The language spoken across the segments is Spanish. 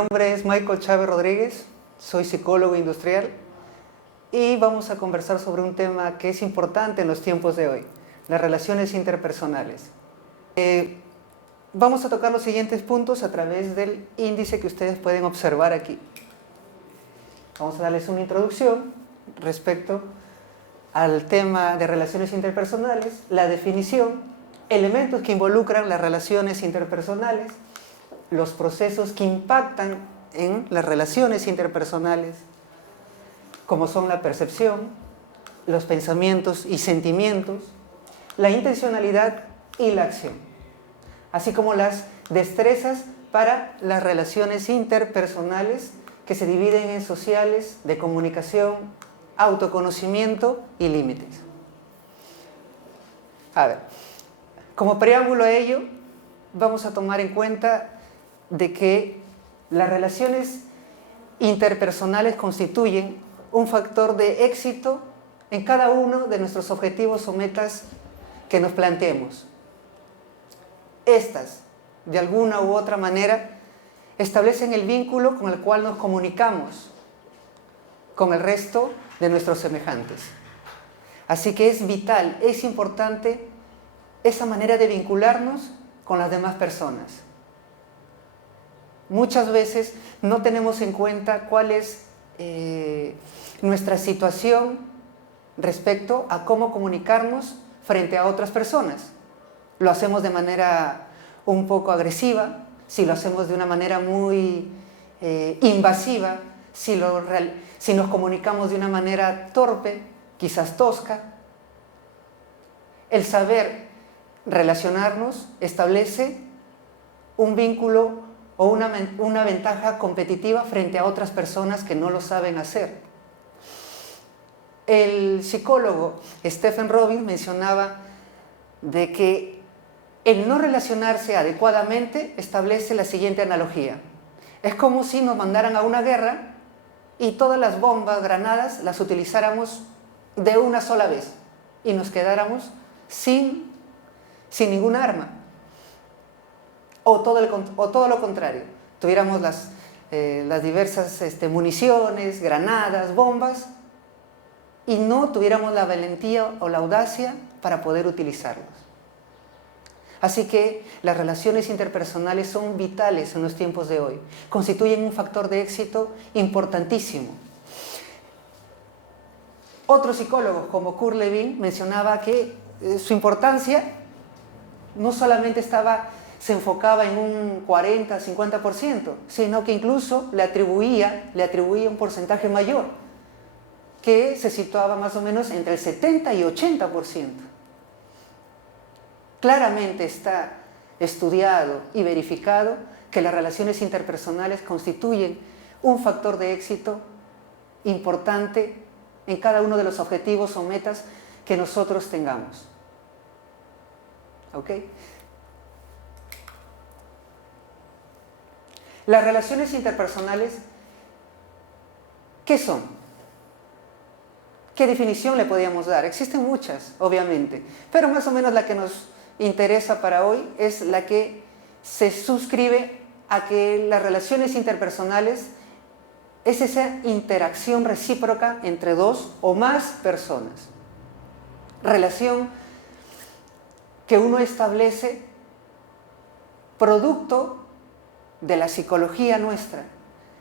Mi nombre es Michael Chávez Rodríguez, soy psicólogo industrial y vamos a conversar sobre un tema que es importante en los tiempos de hoy, las relaciones interpersonales. Vamos a tocar los siguientes puntos a través del índice que ustedes pueden observar aquí. Vamos a darles una introducción respecto al tema de relaciones interpersonales, la definición, elementos que involucran las relaciones interpersonales, los procesos que impactan en las relaciones interpersonales, como son la percepción, los pensamientos y sentimientos, la intencionalidad y la acción, así como las destrezas para las relaciones interpersonales que se dividen en sociales, de comunicación, autoconocimiento y límites. A ver, como preámbulo a ello, vamos a tomar en cuenta de que las relaciones interpersonales constituyen un factor de éxito en cada uno de nuestros objetivos o metas que nos planteemos. Estas, de alguna u otra manera, establecen el vínculo con el cual nos comunicamos con el resto de nuestros semejantes. Así que es vital, es importante esa manera de vincularnos con las demás personas. Muchas veces no tenemos en cuenta cuál es nuestra situación respecto a cómo comunicarnos frente a otras personas. Lo hacemos de manera un poco agresiva, si lo hacemos de una manera muy invasiva, si nos comunicamos de una manera torpe, quizás tosca. El saber relacionarnos establece un vínculo o una ventaja competitiva frente a otras personas que no lo saben hacer. El psicólogo Stephen Robbins mencionaba de que el no relacionarse adecuadamente establece la siguiente analogía. Es como si nos mandaran a una guerra y todas las bombas, granadas, las utilizáramos de una sola vez y nos quedáramos sin ninguna arma. O todo lo contrario, tuviéramos las diversas municiones, granadas, bombas, y no tuviéramos la valentía o la audacia para poder utilizarlos. Así que las relaciones interpersonales son vitales en los tiempos de hoy, constituyen un factor de éxito importantísimo. Otros psicólogos como Kurt Lewin mencionaba que su importancia no solamente se enfocaba en un 40-50%, sino que incluso le atribuía un porcentaje mayor, que se situaba más o menos entre el 70 y 80%. Claramente está estudiado y verificado que las relaciones interpersonales constituyen un factor de éxito importante en cada uno de los objetivos o metas que nosotros tengamos. ¿Ok? Las relaciones interpersonales, ¿qué son? ¿Qué definición le podríamos dar? Existen muchas, obviamente, pero más o menos la que nos interesa para hoy es la que se suscribe a que las relaciones interpersonales es esa interacción recíproca entre dos o más personas. Relación que uno establece producto de la psicología nuestra.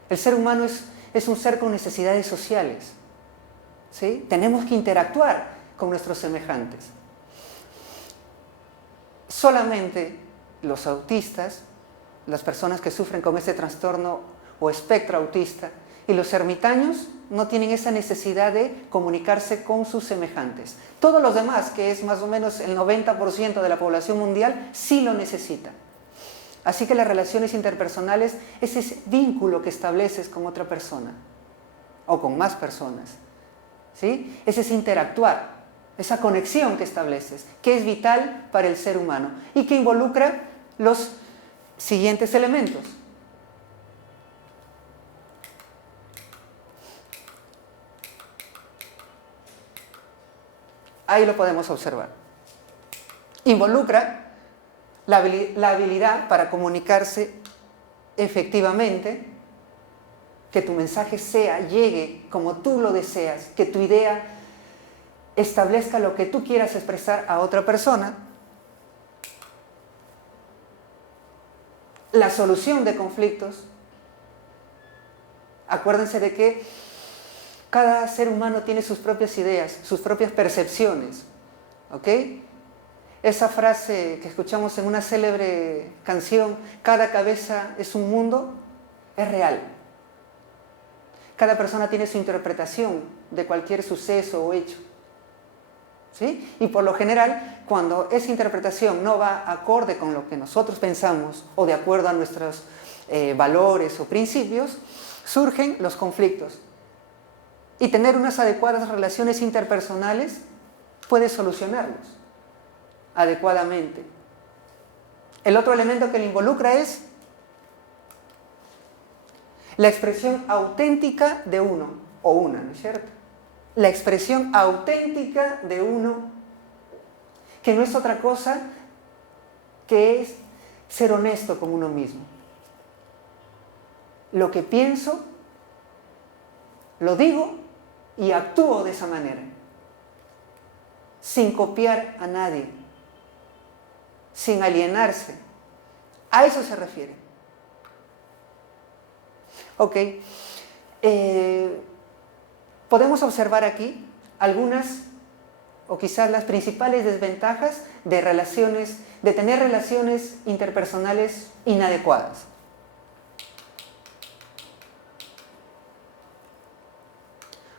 El ser humano es un ser con necesidades sociales, ¿sí? Tenemos que interactuar con nuestros semejantes. Solamente los autistas, las personas que sufren con ese trastorno o espectro autista, y los ermitaños no tienen esa necesidad de comunicarse con sus semejantes. Todos los demás, que es más o menos el 90% de la población mundial, sí lo necesitan. Así que las relaciones interpersonales es ese vínculo que estableces con otra persona o con más personas, ¿sí? Es ese interactuar, esa conexión que estableces, que es vital para el ser humano y que involucra los siguientes elementos. Ahí lo podemos observar. Involucra la habilidad para comunicarse efectivamente, que tu mensaje llegue como tú lo deseas, que tu idea establezca lo que tú quieras expresar a otra persona. La solución de conflictos. Acuérdense de que cada ser humano tiene sus propias ideas, sus propias percepciones, ¿ok? Esa frase que escuchamos en una célebre canción, cada cabeza es un mundo, es real. Cada persona tiene su interpretación de cualquier suceso o hecho, ¿sí? Y por lo general, cuando esa interpretación no va acorde con lo que nosotros pensamos o de acuerdo a nuestros valores o principios, surgen los conflictos. Y tener unas adecuadas relaciones interpersonales puede solucionarlos adecuadamente. El otro elemento que le involucra es la expresión auténtica de uno o una, ¿no es cierto? La expresión auténtica de uno, que no es otra cosa que es ser honesto con uno mismo. Lo que pienso, lo digo y actúo de esa manera, sin copiar a nadie, sin alienarse. A eso se refiere. Ok. Podemos observar aquí algunas, o quizás las principales desventajas de tener relaciones interpersonales inadecuadas.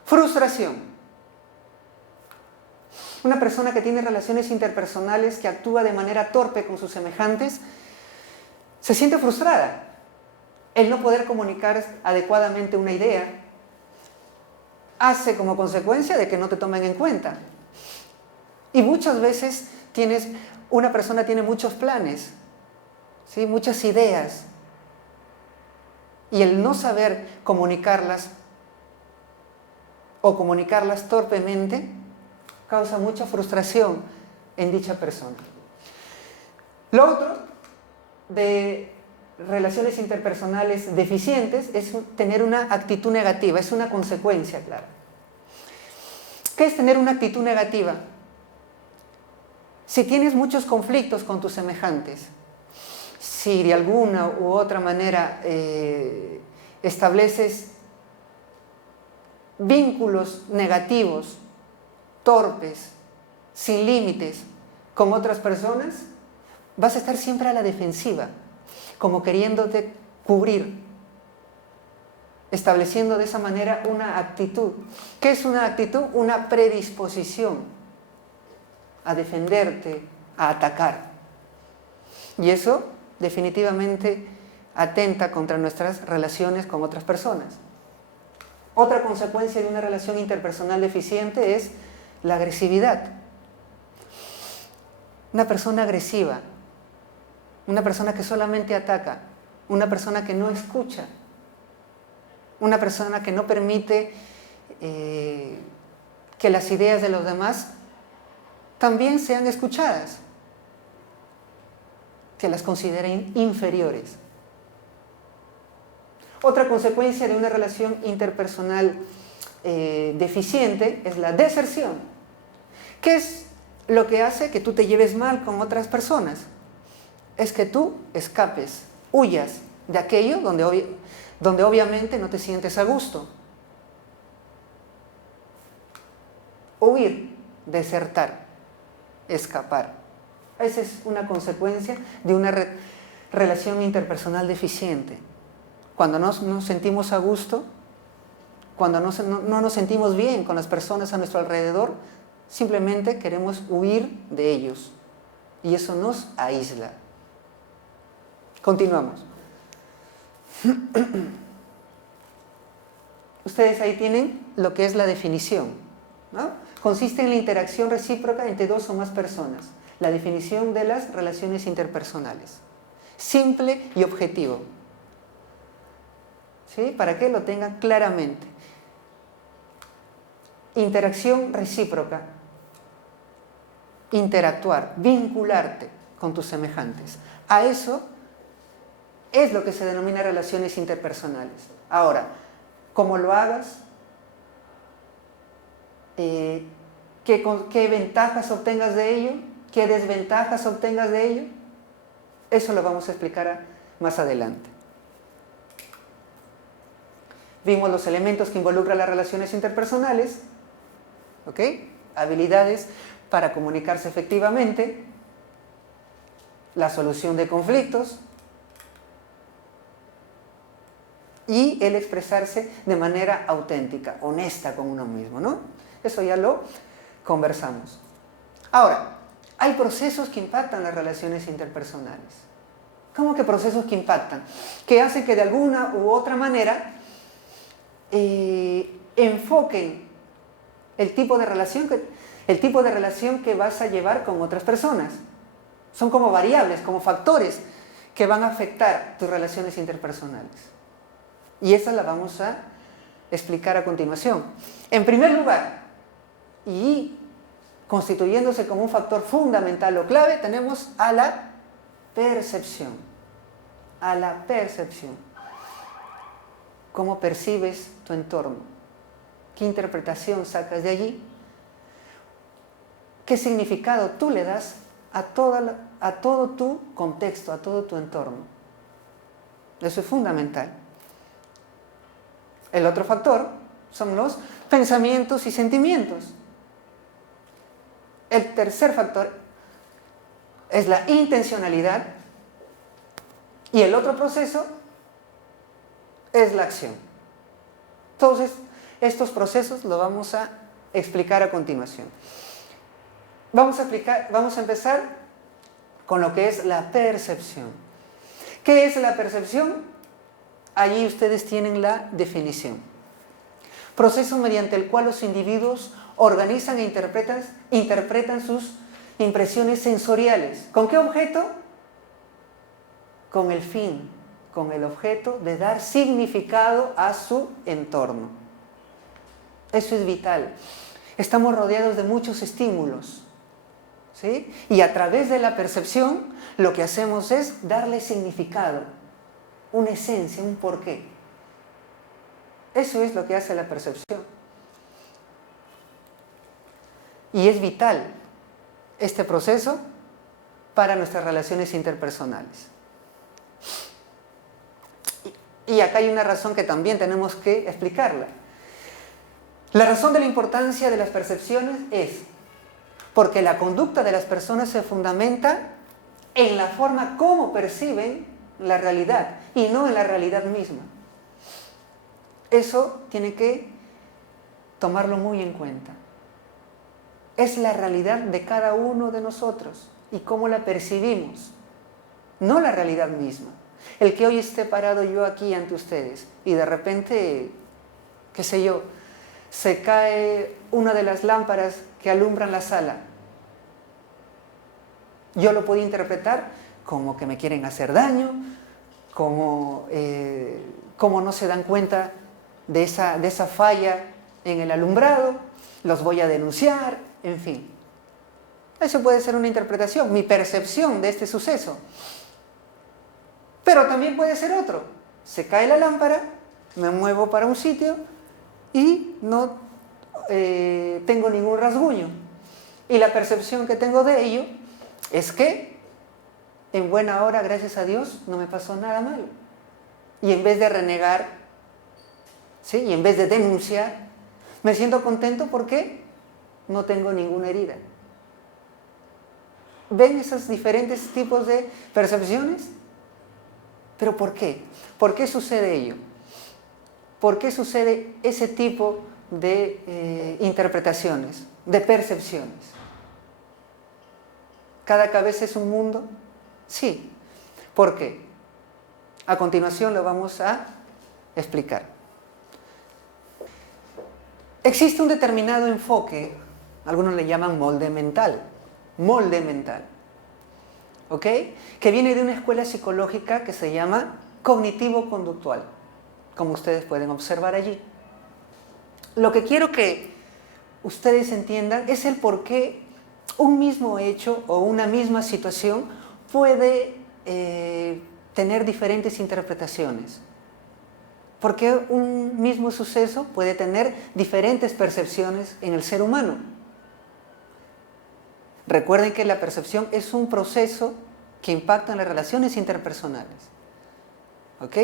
Frustración. Una persona que tiene relaciones interpersonales, que actúa de manera torpe con sus semejantes, se siente frustrada. El no poder comunicar adecuadamente una idea hace como consecuencia de que no te tomen en cuenta. Y muchas veces una persona tiene muchos planes, ¿sí? Muchas ideas, y el no saber comunicarlas o comunicarlas torpemente causa mucha frustración en dicha persona. Lo otro de relaciones interpersonales deficientes es tener una actitud negativa, es una consecuencia, claro. ¿Qué es tener una actitud negativa? Si tienes muchos conflictos con tus semejantes, si de alguna u otra manera estableces vínculos negativos, torpes, sin límites con otras personas, vas a estar siempre a la defensiva, como queriéndote cubrir, estableciendo de esa manera una actitud. ¿Qué es una actitud? Una predisposición a defenderte, a atacar. Y eso definitivamente atenta contra nuestras relaciones con otras personas. Otra consecuencia de una relación interpersonal deficiente es la agresividad. Una persona agresiva, una persona que solamente ataca, una persona que no escucha, una persona que no permite que las ideas de los demás también sean escuchadas, que las consideren inferiores. Otra consecuencia de una relación interpersonal deficiente es la deserción. ¿Qué es lo que hace que tú te lleves mal con otras personas? Es que tú escapes, huyas de aquello donde obviamente no te sientes a gusto. Huir, desertar, escapar. Esa es una consecuencia de una relación interpersonal deficiente. Cuando no nos sentimos a gusto, cuando no nos sentimos bien con las personas a nuestro alrededor, simplemente queremos huir de ellos. Y eso nos aísla. Continuamos. Ustedes ahí tienen lo que es la definición, ¿no? Consiste en la interacción recíproca entre dos o más personas. La definición de las relaciones interpersonales. Simple y objetivo. ¿Sí? Para que lo tengan claramente. Interacción recíproca. Interactuar, vincularte con tus semejantes. A eso es lo que se denomina relaciones interpersonales. Ahora, cómo lo hagas, qué ventajas obtengas de ello, qué desventajas obtengas de ello. Eso lo vamos a explicar más adelante. Vimos los elementos que involucran las relaciones interpersonales, ¿ok? Habilidades para comunicarse efectivamente, la solución de conflictos y el expresarse de manera auténtica, honesta con uno mismo, ¿no? Eso ya lo conversamos. Ahora, hay procesos que impactan las relaciones interpersonales. ¿Cómo que procesos que impactan? Que hacen que de alguna u otra manera enfoquen el tipo de relación que vas a llevar con otras personas. Son como variables, como factores que van a afectar tus relaciones interpersonales. Y esas las vamos a explicar a continuación. En primer lugar, y constituyéndose como un factor fundamental o clave, tenemos a la percepción. A la percepción. ¿Cómo percibes tu entorno? ¿Qué interpretación sacas de allí? ¿Qué significado tú le das a todo tu contexto, a todo tu entorno? Eso es fundamental. El otro factor son los pensamientos y sentimientos. El tercer factor es la intencionalidad. Y el otro proceso es la acción. Entonces, estos procesos los vamos a explicar a continuación. Vamos a empezar con lo que es la percepción. ¿Qué es la percepción? Allí ustedes tienen la definición. Proceso mediante el cual los individuos organizan e interpretan sus impresiones sensoriales. ¿Con qué objeto? Con el fin, con el objeto de dar significado a su entorno. Eso es vital. Estamos rodeados de muchos estímulos, ¿sí? Y a través de la percepción lo que hacemos es darle significado, una esencia, un porqué. Eso es lo que hace la percepción. Y es vital este proceso para nuestras relaciones interpersonales. Y acá hay una razón que también tenemos que explicarla. La razón de la importancia de las percepciones es porque la conducta de las personas se fundamenta en la forma como perciben la realidad y no en la realidad misma. Eso tiene que tomarlo muy en cuenta. Es la realidad de cada uno de nosotros y cómo la percibimos, no la realidad misma. El que hoy esté parado yo aquí ante ustedes y de repente, qué sé yo, se cae una de las lámparas que alumbran la sala. Yo lo puedo interpretar como que me quieren hacer daño, como no se dan cuenta de esa falla en el alumbrado, los voy a denunciar, en fin. Eso puede ser una interpretación, mi percepción de este suceso. Pero también puede ser otro. Se cae la lámpara, me muevo para un sitio y no tengo ningún rasguño. Y la percepción que tengo de ello es que en buena hora, gracias a Dios, no me pasó nada malo. Y en vez de renegar, ¿sí? Y en vez de denunciar, me siento contento porque no tengo ninguna herida. ¿Ven esos diferentes tipos de percepciones? ¿Pero por qué? ¿Por qué sucede ello? ¿Por qué sucede ese tipo de interpretaciones, de percepciones? ¿Cada cabeza es un mundo? Sí. ¿Por qué? A continuación lo vamos a explicar. Existe un determinado enfoque, algunos le llaman molde mental, ¿ok? Que viene de una escuela psicológica que se llama cognitivo-conductual, como ustedes pueden observar allí. Lo que quiero que ustedes entiendan es el por qué un mismo hecho o una misma situación puede tener diferentes interpretaciones. Porque un mismo suceso puede tener diferentes percepciones en el ser humano. Recuerden que la percepción es un proceso que impacta en las relaciones interpersonales. ¿Ok?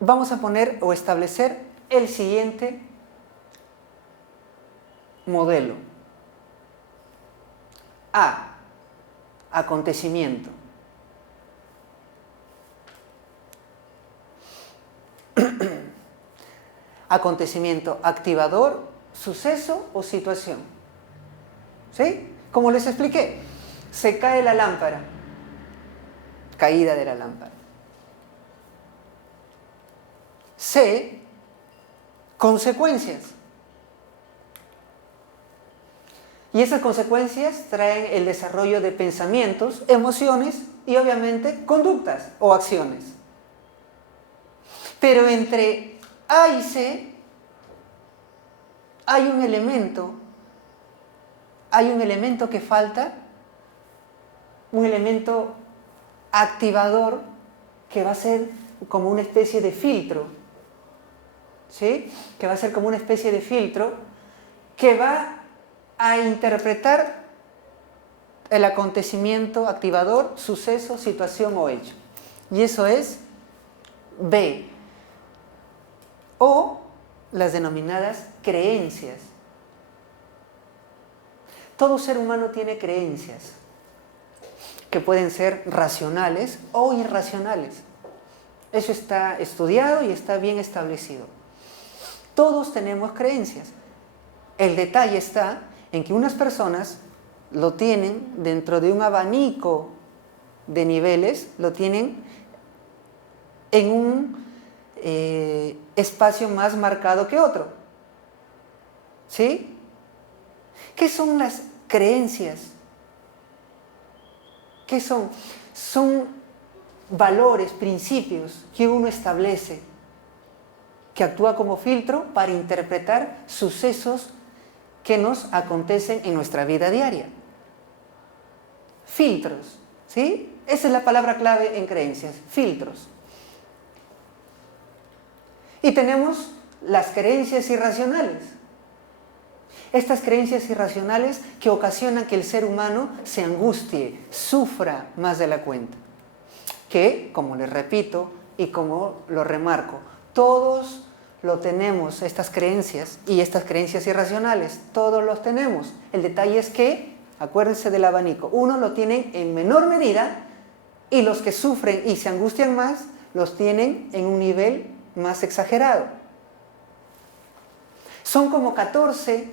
Vamos a poner o establecer el siguiente modelo. A. Acontecimiento. Acontecimiento activador, suceso o situación. ¿Sí? Como les expliqué, se cae la lámpara. Caída de la lámpara. C. Consecuencias. Y esas consecuencias traen el desarrollo de pensamientos, emociones y obviamente conductas o acciones. Pero entre A y C hay un elemento que falta, un elemento activador que va a ser como una especie de filtro, ¿sí? Que va a ser como una especie de filtro que va a interpretar el acontecimiento activador, suceso, situación o hecho. Y eso es B, o las denominadas creencias. Todo ser humano tiene creencias que pueden ser racionales o irracionales. Eso está estudiado y está bien establecido. Todos tenemos creencias. El detalle está en que unas personas lo tienen dentro de un abanico de niveles, lo tienen en un espacio más marcado que otro. ¿Sí? ¿Qué son las creencias? ¿Qué son? Son valores, principios que uno establece, que actúa como filtro para interpretar sucesos que nos acontecen en nuestra vida diaria. Filtros, ¿sí? Esa es la palabra clave en creencias, filtros. Y tenemos las creencias irracionales. Estas creencias irracionales que ocasionan que el ser humano se angustie, sufra más de la cuenta. Que, como les repito y como lo remarco, todos lo tenemos, estas creencias y estas creencias irracionales, todos los tenemos. El detalle es que, acuérdense del abanico, unos lo tienen en menor medida y los que sufren y se angustian más, los tienen en un nivel más exagerado. Son como 14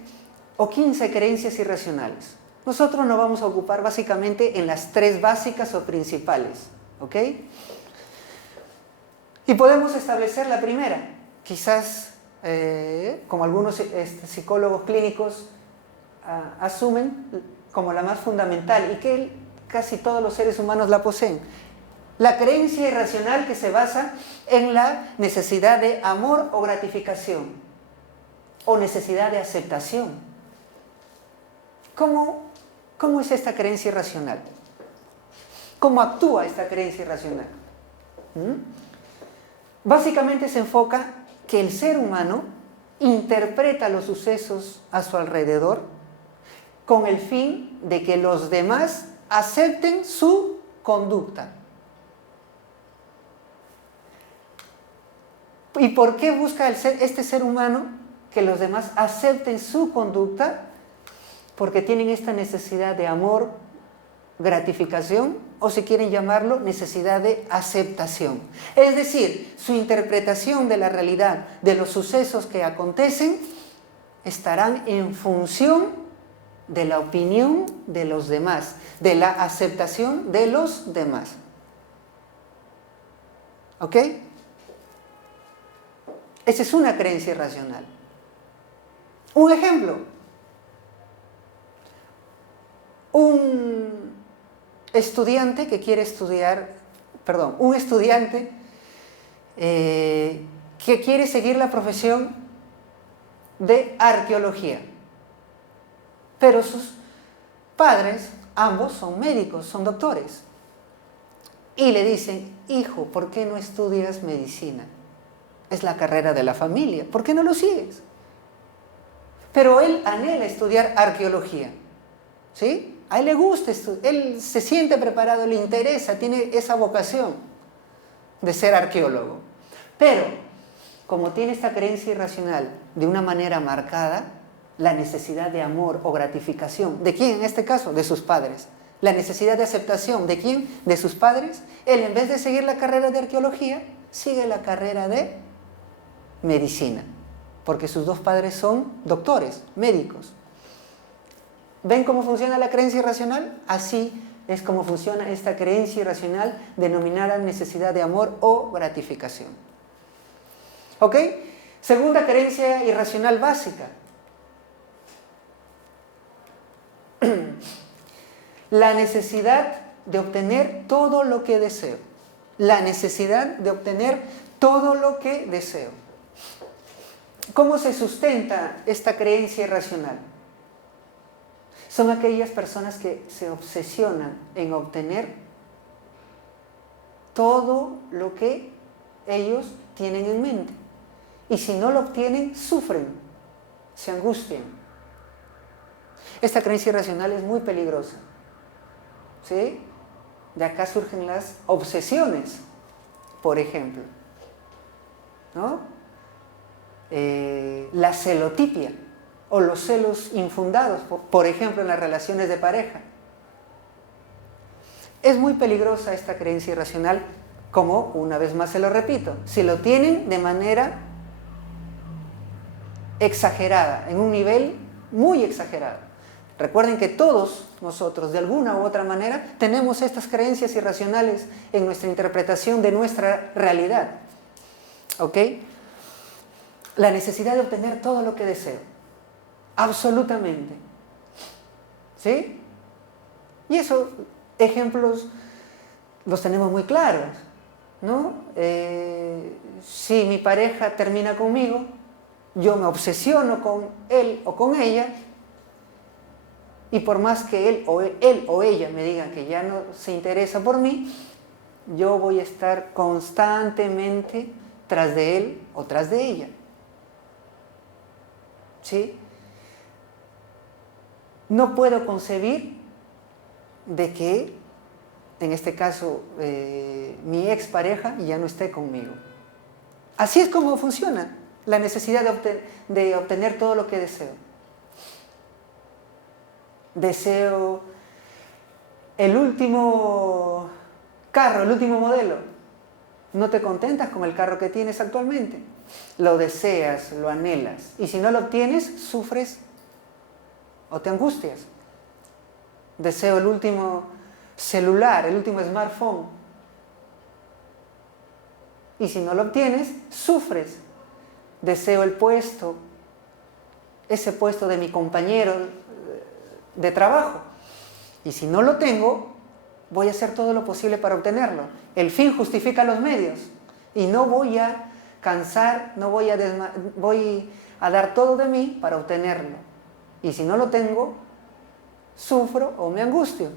o 15 creencias irracionales. Nosotros nos vamos a ocupar básicamente en las 3 básicas o principales, ¿ok? Y podemos establecer la primera. Quizás, como algunos psicólogos clínicos asumen como la más fundamental y que casi todos los seres humanos la poseen. La creencia irracional que se basa en la necesidad de amor o gratificación o necesidad de aceptación. ¿Cómo es esta creencia irracional? ¿Cómo actúa esta creencia irracional? Básicamente se enfoca que el ser humano interpreta los sucesos a su alrededor con el fin de que los demás acepten su conducta. ¿Y por qué busca este ser humano que los demás acepten su conducta? Porque tienen esta necesidad de amor, gratificación, o si quieren llamarlo, necesidad de aceptación. Es decir, su interpretación de la realidad, de los sucesos que acontecen, estarán en función de la opinión de los demás, de la aceptación de los demás. ¿Ok? Esa es una creencia irracional. Un ejemplo. Un estudiante que quiere seguir la profesión de arqueología, pero sus padres, ambos son médicos, son doctores. y le dicen, hijo, ¿por qué no estudias medicina? Es la carrera de la familia, ¿por qué no lo sigues? Pero él anhela estudiar arqueología, ¿sí? A él le gusta, él se siente preparado, le interesa, tiene esa vocación de ser arqueólogo. Pero, como tiene esta creencia irracional de una manera marcada, la necesidad de amor o gratificación, ¿de quién en este caso? De sus padres. La necesidad de aceptación, ¿de quién? De sus padres. Él, en vez de seguir la carrera de arqueología, sigue la carrera de medicina, porque sus dos padres son doctores, médicos. ¿Ven cómo funciona la creencia irracional? Así es como funciona esta creencia irracional denominada necesidad de amor o gratificación. ¿Ok? Segunda creencia irracional básica. La necesidad de obtener todo lo que deseo. La necesidad de obtener todo lo que deseo. ¿Cómo se sustenta esta creencia irracional? Son aquellas personas que se obsesionan en obtener todo lo que ellos tienen en mente. Y si no lo obtienen, sufren, se angustian. Esta creencia irracional es muy peligrosa, ¿sí? De acá surgen las obsesiones, por ejemplo, ¿no? La celotipia o los celos infundados, por ejemplo, en las relaciones de pareja. Es muy peligrosa esta creencia irracional, como, una vez más se lo repito, si lo tienen de manera exagerada, en un nivel muy exagerado. Recuerden que todos nosotros, de alguna u otra manera, tenemos estas creencias irracionales en nuestra interpretación de nuestra realidad. ¿Ok? La necesidad de obtener todo lo que deseo. Absolutamente. ¿Sí? Y esos ejemplos los tenemos muy claros, ¿no? Si mi pareja termina conmigo, yo me obsesiono con él o con ella, y por más que él o ella me digan que ya no se interesa por mí, yo voy a estar constantemente tras de él o tras de ella. ¿Sí? No puedo concebir de que, en este caso, mi expareja ya no esté conmigo. Así es como funciona la necesidad de obtener todo lo que deseo. Deseo el último carro, el último modelo. No te contentas con el carro que tienes actualmente. Lo deseas, lo anhelas. Y si no lo obtienes, sufres o te angustias. Deseo el último celular, el último smartphone. Y si no lo obtienes, sufres. Deseo el puesto, ese puesto de mi compañero de trabajo. Y si no lo tengo, voy a hacer todo lo posible para obtenerlo. El fin justifica los medios. Y no voy a cansar, voy a dar todo de mí para obtenerlo. Y si no lo tengo, sufro o me angustio.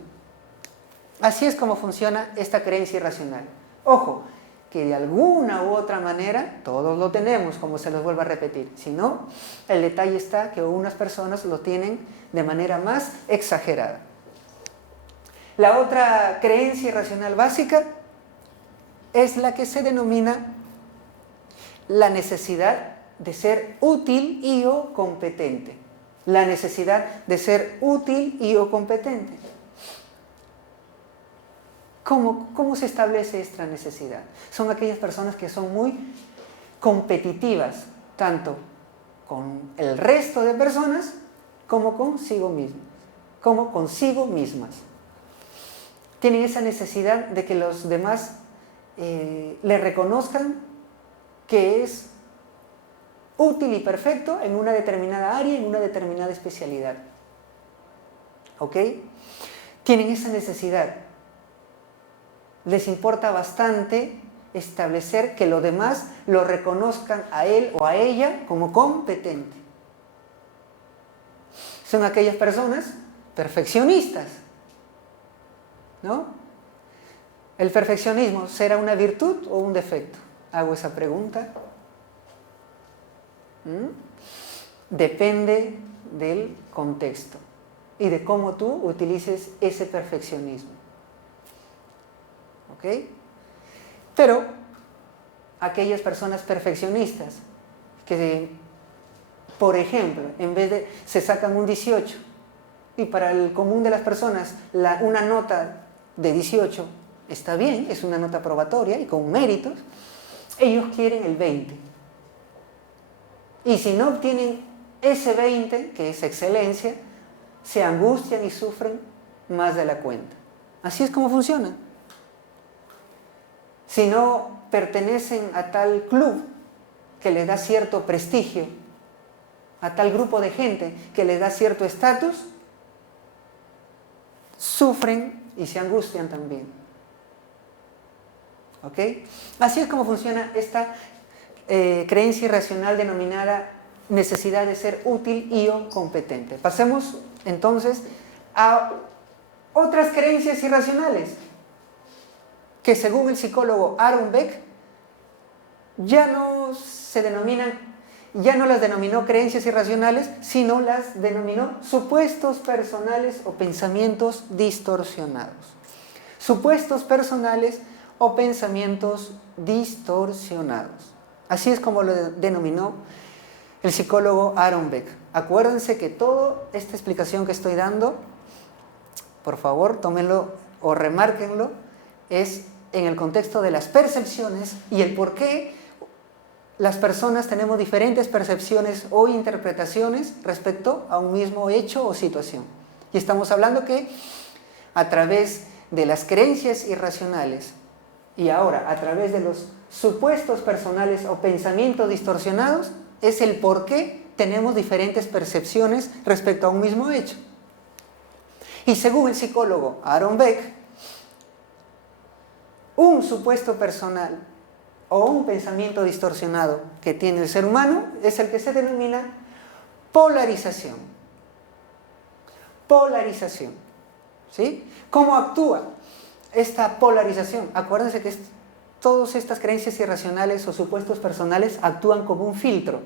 Así es como funciona esta creencia irracional. Ojo, que de alguna u otra manera todos lo tenemos, como se los vuelvo a repetir. Si no, el detalle está que unas personas lo tienen de manera más exagerada. La otra creencia irracional básica es la que se denomina la necesidad de ser útil y o competente. La necesidad de ser útil y o competente. ¿Cómo se establece esta necesidad? Son aquellas personas que son muy competitivas, tanto con el resto de personas como consigo mismas. Tienen esa necesidad de que los demás le reconozcan que es útil y perfecto en una determinada área, en una determinada especialidad. ¿Ok? Tienen esa necesidad. Les importa bastante establecer que los demás lo reconozcan a él o a ella como competente. Son aquellas personas perfeccionistas, ¿no? ¿El perfeccionismo será una virtud o un defecto? Hago esa pregunta. Depende del contexto y de cómo tú utilices ese perfeccionismo. ¿Ok? Pero aquellas personas perfeccionistas que, por ejemplo, en vez de se sacan un 18 y para el común de las personas una nota de 18 está bien, es una nota probatoria y con méritos, ellos quieren el 20. Y si no obtienen ese 20, que es excelencia, se angustian y sufren más de la cuenta. Así es como funciona. Si no pertenecen a tal club que les da cierto prestigio, a tal grupo de gente que les da cierto estatus, sufren y se angustian también. ¿Ok? Así es como funciona esta creencia irracional denominada necesidad de ser útil y o competente. Pasemos entonces a otras creencias irracionales que según el psicólogo Aaron Beck ya no las denominó creencias irracionales, sino las denominó supuestos personales o pensamientos distorsionados. Supuestos personales o pensamientos distorsionados. Así es como lo denominó el psicólogo Aaron Beck. Acuérdense que toda esta explicación que estoy dando, por favor, tómenlo o remárquenlo, es en el contexto de las percepciones y el por qué las personas tenemos diferentes percepciones o interpretaciones respecto a un mismo hecho o situación. Y estamos hablando que a través de las creencias irracionales y ahora a través de los supuestos personales o pensamientos distorsionados es el por qué tenemos diferentes percepciones respecto a un mismo hecho. Y según el psicólogo Aaron Beck, un supuesto personal o un pensamiento distorsionado que tiene el ser humano es el que se denomina polarización. Polarización. ¿Sí? ¿Cómo actúa esta polarización? Acuérdense que todas estas creencias irracionales o supuestos personales actúan como un filtro,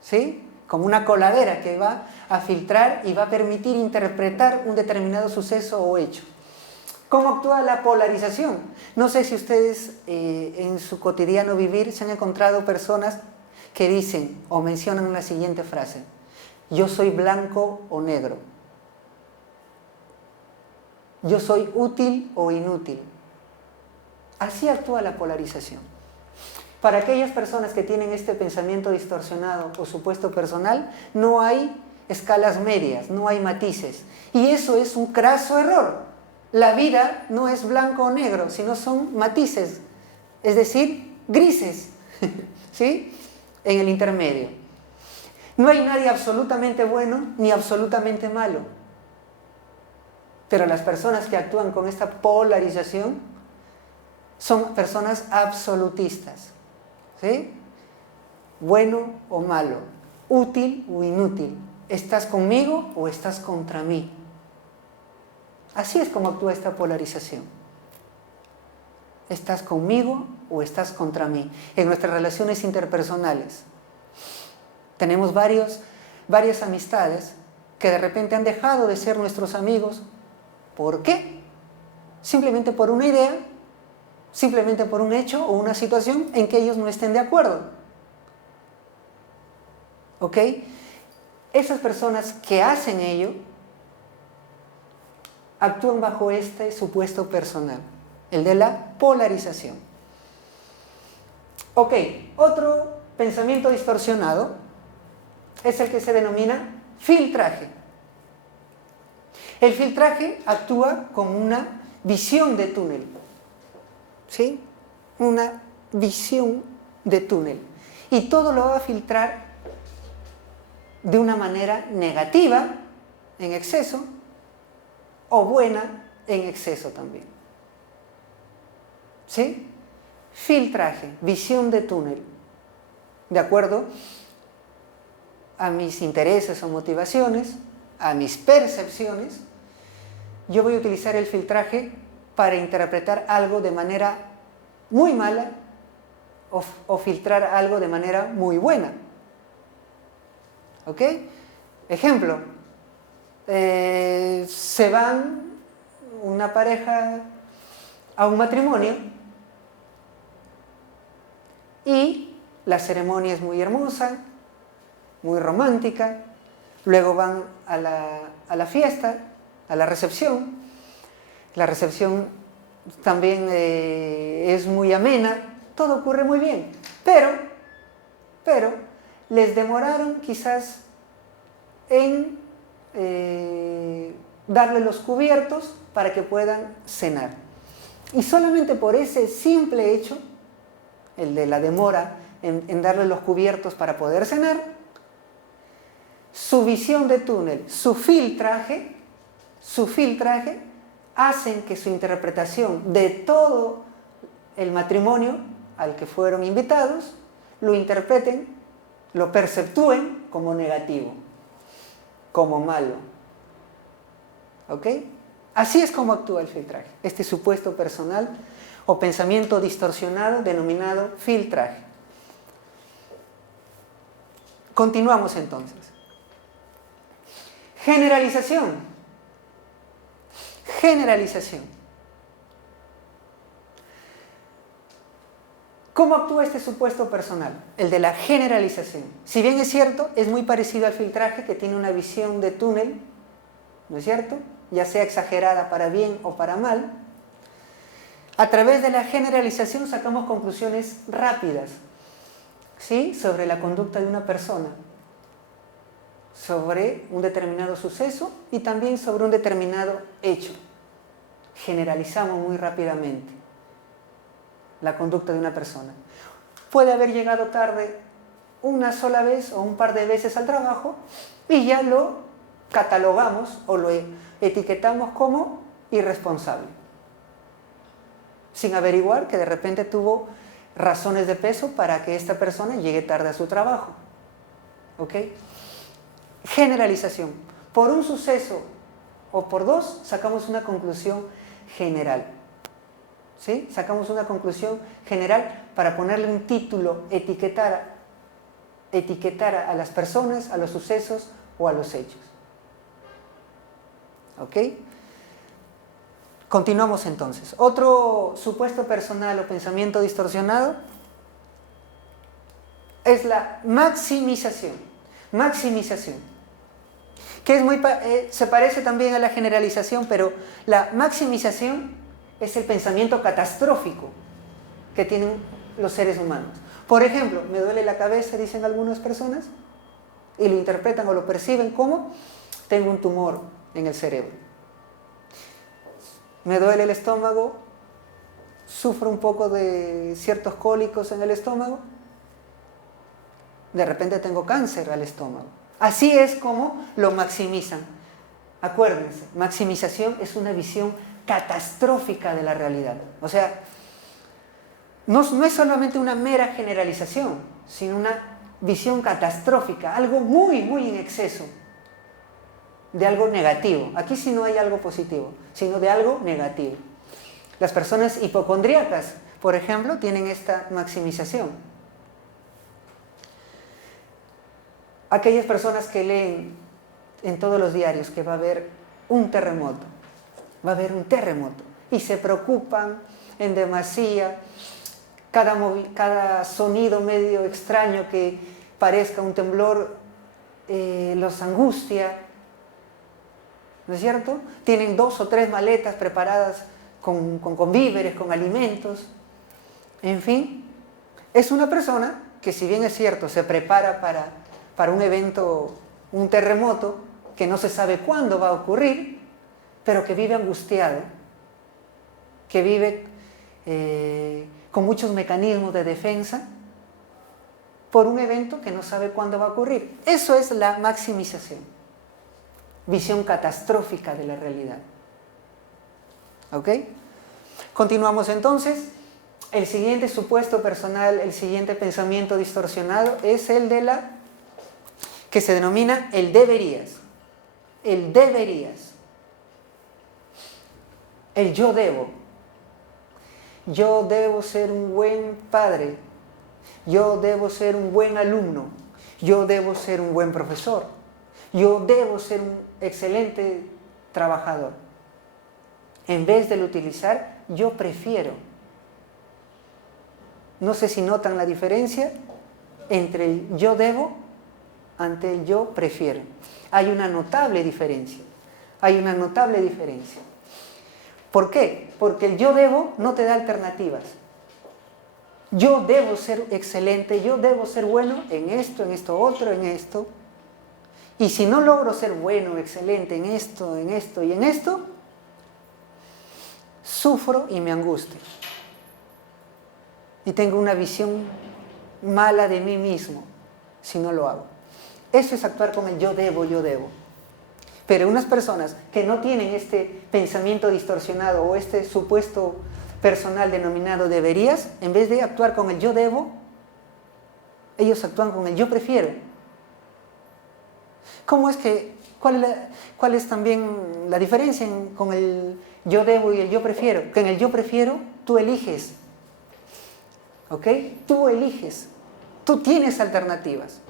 ¿sí? Como una coladera que va a filtrar y va a permitir interpretar un determinado suceso o hecho. ¿Cómo actúa la polarización? No sé si ustedes en su cotidiano vivir se han encontrado personas que dicen o mencionan la siguiente frase: yo soy blanco o negro, yo soy útil o inútil. Así actúa la polarización. Para aquellas personas que tienen este pensamiento distorsionado o supuesto personal, no hay escalas medias, no hay matices. Y eso es un craso error. La vida no es blanco o negro, sino son matices, es decir, grises, ¿sí? En el intermedio. No hay nadie absolutamente bueno ni absolutamente malo. Pero las personas que actúan con esta polarización son personas absolutistas, ¿sí? Bueno o malo, útil o inútil, ¿estás conmigo o estás contra mí? Así es como actúa esta polarización. ¿Estás conmigo o estás contra mí? En nuestras relaciones interpersonales tenemos varias amistades que de repente han dejado de ser nuestros amigos. ¿Por qué? Simplemente por una idea, simplemente por un hecho o una situación en que ellos no estén de acuerdo. ¿Ok? Esas personas que hacen ello actúan bajo este supuesto personal, el de la polarización. Ok, otro pensamiento distorsionado es el que se denomina filtraje. El filtraje actúa como una visión de túnel, ¿sí? Una visión de túnel. Y todo lo va a filtrar de una manera negativa, en exceso, o buena, en exceso también. ¿Sí? Filtraje, visión de túnel. De acuerdo a mis intereses o motivaciones, a mis percepciones, yo voy a utilizar el filtraje para interpretar algo de manera muy mala o filtrar algo de manera muy buena. ¿Ok? Ejemplo, se van una pareja a un matrimonio y la ceremonia es muy hermosa, muy romántica, luego van a la fiesta, a la recepción. La recepción también es muy amena, todo ocurre muy bien, pero les demoraron quizás en darle los cubiertos para que puedan cenar. Y solamente por ese simple hecho, el de la demora en darle los cubiertos para poder cenar, su visión de túnel, su filtraje, hacen que su interpretación de todo el matrimonio al que fueron invitados, lo interpreten, lo perceptúen como negativo, como malo. ¿Ok? Así es como actúa el filtraje, este supuesto personal o pensamiento distorsionado denominado filtraje. Continuamos entonces. Generalización. Generalización. ¿Cómo actúa este supuesto personal? El de la generalización. Si bien es cierto, es muy parecido al filtraje, que tiene una visión de túnel, ¿no es cierto? Ya sea exagerada para bien o para mal. A través de la generalización sacamos conclusiones rápidas, ¿sí? Sobre la conducta de una persona, sobre un determinado suceso y también sobre un determinado hecho. Generalizamos muy rápidamente la conducta de una persona. Puede haber llegado tarde una sola vez o un par de veces al trabajo y ya lo catalogamos o lo etiquetamos como irresponsable, sin averiguar que de repente tuvo razones de peso para que esta persona llegue tarde a su trabajo. ¿Ok? Generalización. Por un suceso o por dos sacamos una conclusión general. ¿Sí? Sacamos una conclusión general para ponerle un título, etiquetar a las personas, a los sucesos o a los hechos. ¿Ok? Continuamos entonces. Otro supuesto personal o pensamiento distorsionado es la maximización. Maximización. Que es se parece también a la generalización, pero la maximización es el pensamiento catastrófico que tienen los seres humanos. Por ejemplo, me duele la cabeza, dicen algunas personas, y lo interpretan o lo perciben como: tengo un tumor en el cerebro. Me duele el estómago, sufro un poco de ciertos cólicos en el estómago, de repente tengo cáncer al estómago. Así es como lo maximizan. Acuérdense, maximización es una visión catastrófica de la realidad. O sea, no es solamente una mera generalización, sino una visión catastrófica, algo muy, muy en exceso de algo negativo. Aquí sí no hay algo positivo, sino de algo negativo. Las personas hipocondríacas, por ejemplo, tienen esta maximización. Aquellas personas que leen en todos los diarios que va a haber un terremoto, y se preocupan en demasía, cada sonido medio extraño que parezca un temblor los angustia, ¿no es cierto? Tienen 2 o 3 maletas preparadas con víveres, con alimentos, en fin. Es una persona que, si bien es cierto, se prepara para un evento, un terremoto, que no se sabe cuándo va a ocurrir, pero que vive angustiado, que vive con muchos mecanismos de defensa por un evento que no sabe cuándo va a ocurrir. Eso es la maximización, visión catastrófica de la realidad. ¿Ok? Continuamos entonces. El siguiente supuesto personal, el siguiente pensamiento distorsionado es el de que se denomina el deberías. El deberías. El yo debo. Yo debo ser un buen padre. Yo debo ser un buen alumno. Yo debo ser un buen profesor. Yo debo ser un excelente trabajador. En vez de utilizar, yo prefiero. No sé si notan la diferencia entre el yo debo ante el yo prefiero. Hay una notable diferencia. Hay una notable diferencia. ¿Por qué? Porque el yo debo no te da alternativas. Yo debo ser excelente, yo debo ser bueno en esto otro, en esto. Y si no logro ser bueno, excelente en esto y en esto, sufro y me angustio. Y tengo una visión mala de mí mismo si no lo hago. Eso es actuar con el yo debo, yo debo. Pero unas personas que no tienen este pensamiento distorsionado o este supuesto personal denominado deberías, en vez de actuar con el yo debo, ellos actúan con el yo prefiero. ¿Cómo es que, cuál es también la diferencia con el yo debo y el yo prefiero? Que en el yo prefiero tú eliges, ¿ok? Tú eliges, tú tienes alternativas.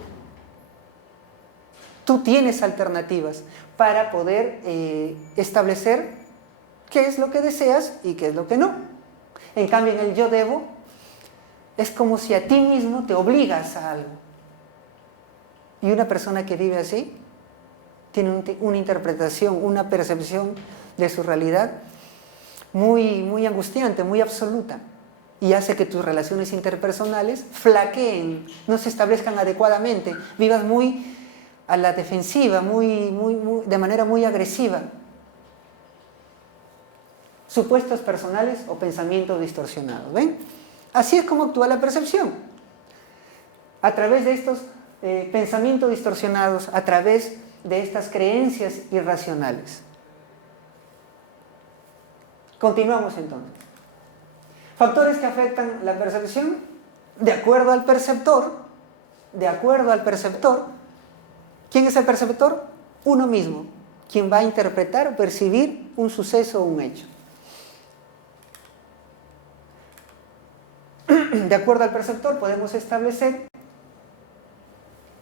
Tú tienes alternativas para poder establecer qué es lo que deseas y qué es lo que no. En cambio, en el yo debo, es como si a ti mismo te obligas a algo. Y una persona que vive así, tiene una interpretación, una percepción de su realidad muy, muy angustiante, muy absoluta. Y hace que tus relaciones interpersonales flaqueen, no se establezcan adecuadamente, vivas muy a la defensiva, de manera muy agresiva. Supuestos personales o pensamientos distorsionados. ¿Ven? Así es como actúa la percepción. A través de estos pensamientos distorsionados, a través de estas creencias irracionales. Continuamos entonces. Factores que afectan la percepción, de acuerdo al perceptor. ¿Quién es el perceptor? Uno mismo, quien va a interpretar o percibir un suceso o un hecho. De acuerdo al perceptor podemos establecer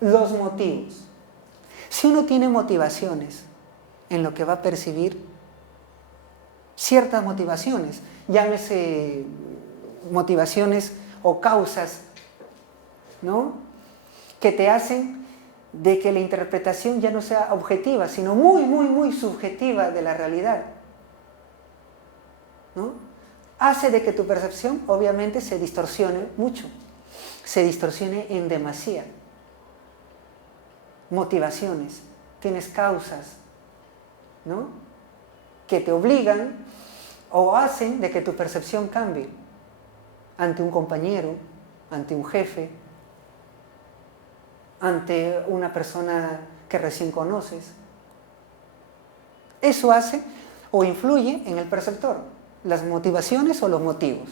los motivos. Si uno tiene motivaciones en lo que va a percibir, ciertas motivaciones, llámese motivaciones o causas, ¿no?, que te hacen de que la interpretación ya no sea objetiva, sino muy, muy, muy subjetiva de la realidad, ¿no?, hace de que tu percepción obviamente se distorsione mucho, se distorsione en demasía. Motivaciones, tienes causas, ¿no?, que te obligan o hacen de que tu percepción cambie ante un compañero, ante un jefe, ante una persona que recién conoces. Eso hace o influye en el perceptor, las motivaciones o los motivos.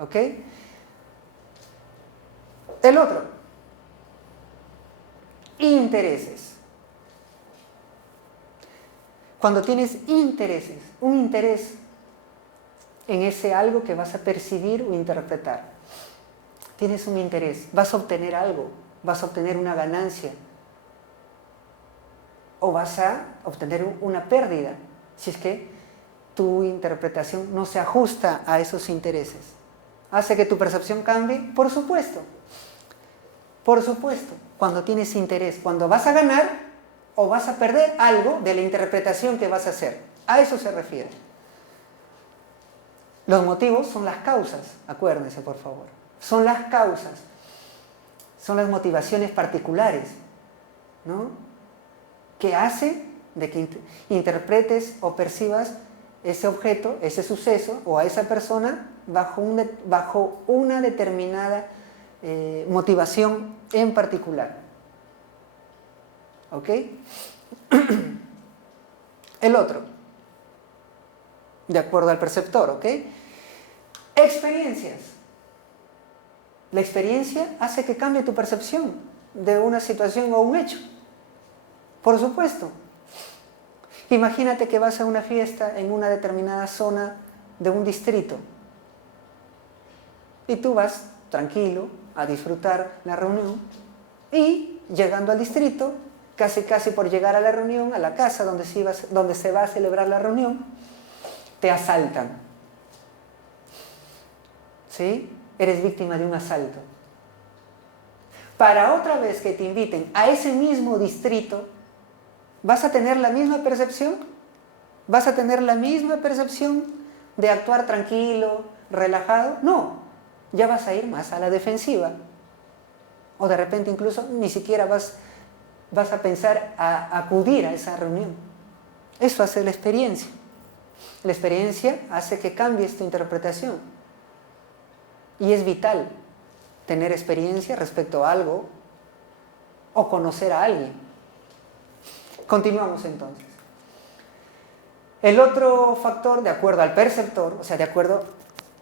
¿Ok? El otro, intereses. Cuando tienes intereses, un interés en ese algo que vas a percibir o interpretar, tienes un interés, vas a obtener algo, vas a obtener una ganancia o vas a obtener una pérdida si es que tu interpretación no se ajusta a esos intereses. ¿Hace que tu percepción cambie? Por supuesto. Por supuesto. Cuando tienes interés, cuando vas a ganar o vas a perder algo de la interpretación que vas a hacer. A eso se refiere. Los motivos son las causas, acuérdense por favor. Son las causas. Son las motivaciones particulares, ¿no?, que hace de que interpretes o percibas ese objeto, ese suceso o a esa persona bajo una determinada motivación en particular. ¿Ok? El otro, de acuerdo al perceptor, ¿ok? Experiencias. La experiencia hace que cambie tu percepción de una situación o un hecho. Por supuesto. Imagínate que vas a una fiesta en una determinada zona de un distrito y tú vas tranquilo a disfrutar la reunión y llegando al distrito, casi por llegar a la reunión, a la casa donde se va a celebrar la reunión, te asaltan. ¿Sí? Eres víctima de un asalto. Para otra vez que te inviten a ese mismo distrito, ¿vas a tener la misma percepción? ¿Vas a tener la misma percepción de actuar tranquilo, relajado? No, ya vas a ir más a la defensiva. O de repente incluso ni siquiera vas a pensar a acudir a esa reunión. Eso hace la experiencia. La experiencia hace que cambies tu interpretación. Y es vital tener experiencia respecto a algo o conocer a alguien. Continuamos entonces. El otro factor, de acuerdo al perceptor, o sea, de acuerdo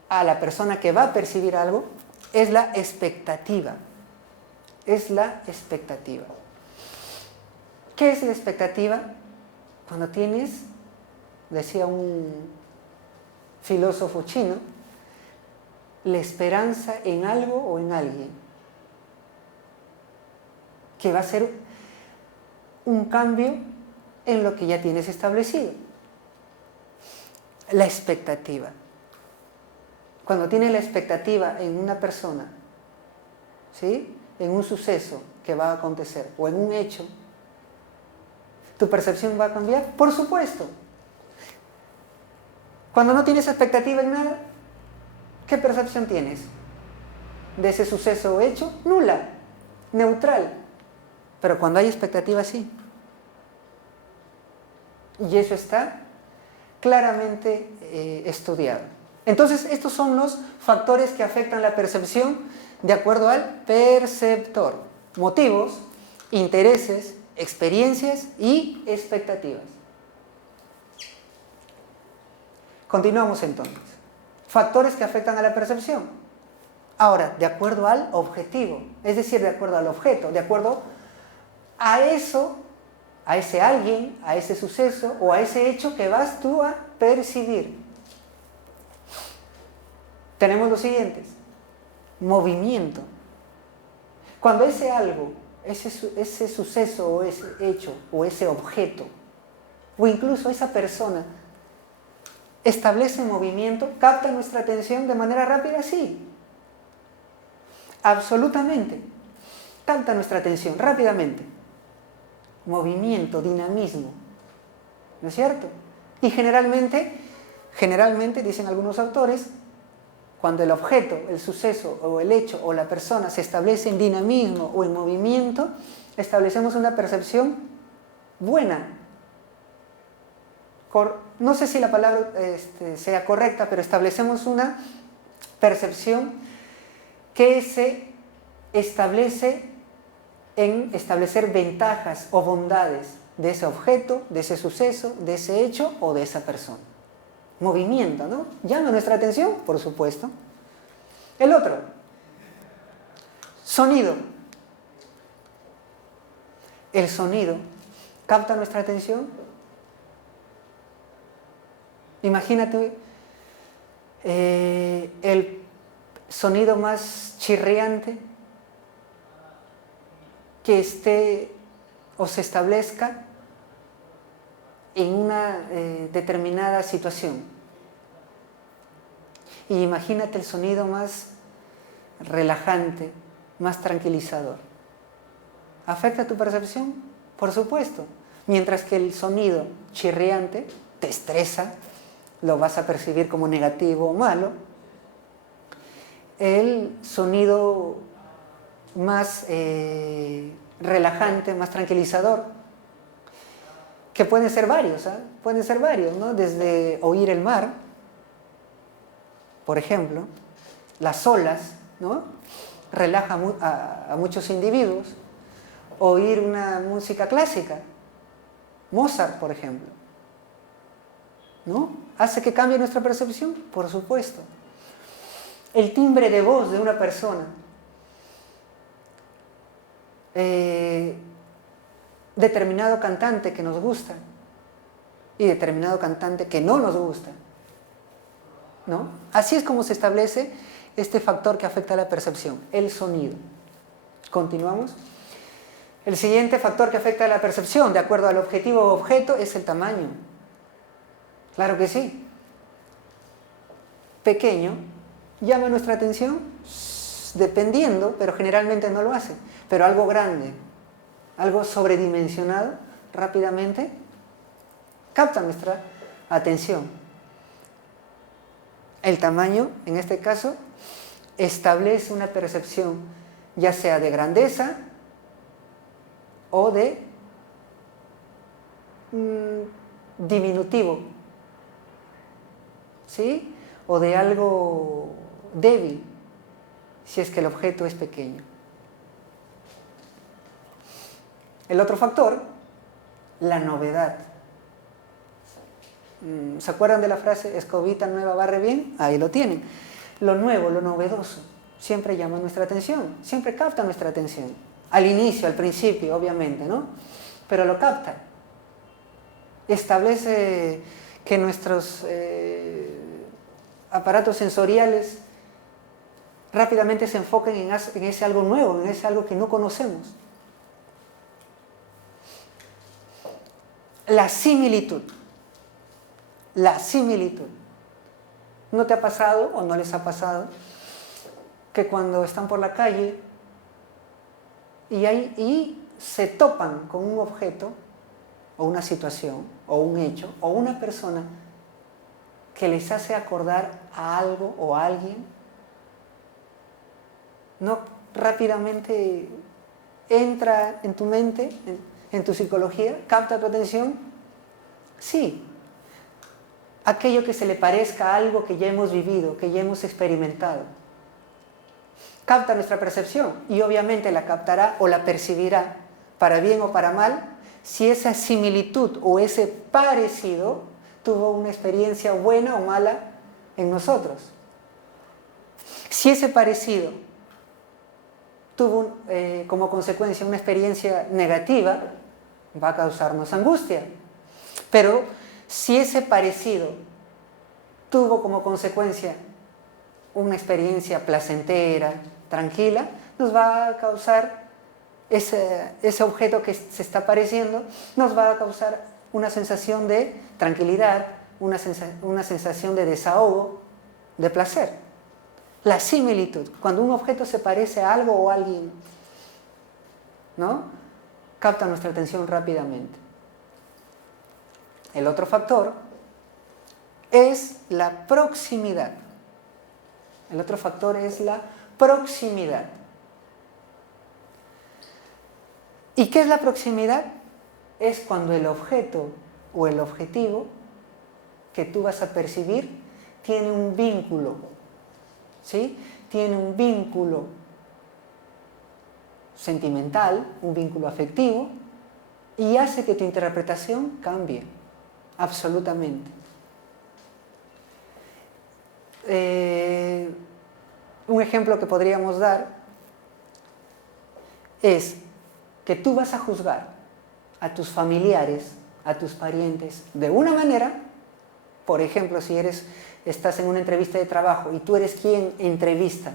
a la persona que va a percibir algo, es la expectativa. Es la expectativa. ¿Qué es la expectativa? Cuando tienes, decía un filósofo chino, la esperanza en algo o en alguien, que va a ser un cambio en lo que ya tienes establecido. La expectativa. Cuando tienes la expectativa en una persona, ¿sí?, en un suceso que va a acontecer o en un hecho, ¿tu percepción va a cambiar? Por supuesto. Cuando no tienes expectativa en nada, ¿qué percepción tienes de ese suceso o hecho? Nula, neutral. Pero cuando hay expectativa, sí. Y eso está claramente estudiado. Entonces, estos son los factores que afectan la percepción de acuerdo al perceptor. Motivos, intereses, experiencias y expectativas. Continuamos entonces. Factores que afectan a la percepción. Ahora, de acuerdo al objetivo, es decir, de acuerdo al objeto, de acuerdo a eso, a ese alguien, a ese suceso o a ese hecho que vas tú a percibir. Tenemos los siguientes. Movimiento. Cuando ese algo, ese suceso o ese hecho o ese objeto o incluso esa persona establece movimiento, capta nuestra atención de manera rápida, sí. Absolutamente. Capta nuestra atención rápidamente. Movimiento, dinamismo. ¿No es cierto? Y generalmente, dicen algunos autores, cuando el objeto, el suceso o el hecho o la persona se establece en dinamismo o en movimiento, establecemos una percepción buena. No sé si la palabra sea correcta, pero establecemos una percepción que se establece en establecer ventajas o bondades de ese objeto, de ese suceso, de ese hecho o de esa persona. Movimiento, ¿no? ¿Llama nuestra atención? Por supuesto. El otro, sonido. El sonido capta nuestra atención. Imagínate el sonido más chirriante que esté o se establezca en una determinada situación. Y imagínate el sonido más relajante, más tranquilizador. ¿Afecta tu percepción? Por supuesto. Mientras que el sonido chirriante te estresa, lo vas a percibir como negativo o malo. El sonido más relajante, más tranquilizador, que pueden ser varios, pueden ser varios, ¿no? Desde oír el mar, por ejemplo, las olas, ¿no? Relaja a muchos individuos. Oír una música clásica, Mozart, por ejemplo, ¿no? ¿Hace que cambie nuestra percepción? Por supuesto. El timbre de voz de una persona, determinado cantante que nos gusta y determinado cantante que no nos gusta, ¿no? Así es como se establece este factor que afecta a la percepción, el sonido. Continuamos. El siguiente factor que afecta a la percepción, de acuerdo al objetivo o objeto, es el tamaño. Claro que sí. Pequeño, llama nuestra atención, dependiendo, pero generalmente no lo hace. Pero algo grande, algo sobredimensionado, rápidamente capta nuestra atención. El tamaño, en este caso, establece una percepción, ya sea de grandeza o de diminutivo, ¿sí? O de algo débil, si es que el objeto es pequeño. El otro factor, la novedad. ¿Se acuerdan de la frase, escobita nueva barre bien? Ahí lo tienen. Lo nuevo, lo novedoso, siempre llama nuestra atención, siempre capta nuestra atención. Al inicio, al principio, obviamente, ¿no? Pero lo capta. Establece que nuestros aparatos sensoriales rápidamente se enfoquen en ese algo nuevo, en ese algo que no conocemos. La similitud. La similitud. ¿No te ha pasado o no les ha pasado que cuando están por la calle y se topan con un objeto o una situación o un hecho o una persona que les hace acordar a algo o a alguien? ¿No rápidamente entra en tu mente, en tu psicología, capta tu atención? Sí. Aquello que se le parezca a algo que ya hemos vivido, que ya hemos experimentado. Capta nuestra percepción y obviamente la captará o la percibirá, para bien o para mal, si esa similitud o ese parecido tuvo una experiencia buena o mala en nosotros. Si ese parecido tuvo como consecuencia una experiencia negativa, va a causarnos angustia. Pero si ese parecido tuvo como consecuencia una experiencia placentera, tranquila, nos va a causar ese objeto que se está pareciendo, nos va a causar una sensación de tranquilidad, una sensación de desahogo, de placer. La similitud, cuando un objeto se parece a algo o a alguien, ¿no? Capta nuestra atención rápidamente. El otro factor es la proximidad. El otro factor es la proximidad. ¿Y qué es la proximidad? Es cuando el objeto o el objetivo que tú vas a percibir tiene un vínculo, ¿sí? Tiene un vínculo sentimental, un vínculo afectivo, y hace que tu interpretación cambie, absolutamente. Un ejemplo que podríamos dar es que tú vas a juzgar a tus familiares, a tus parientes, de una manera. Por ejemplo, si estás en una entrevista de trabajo y tú eres quien entrevista,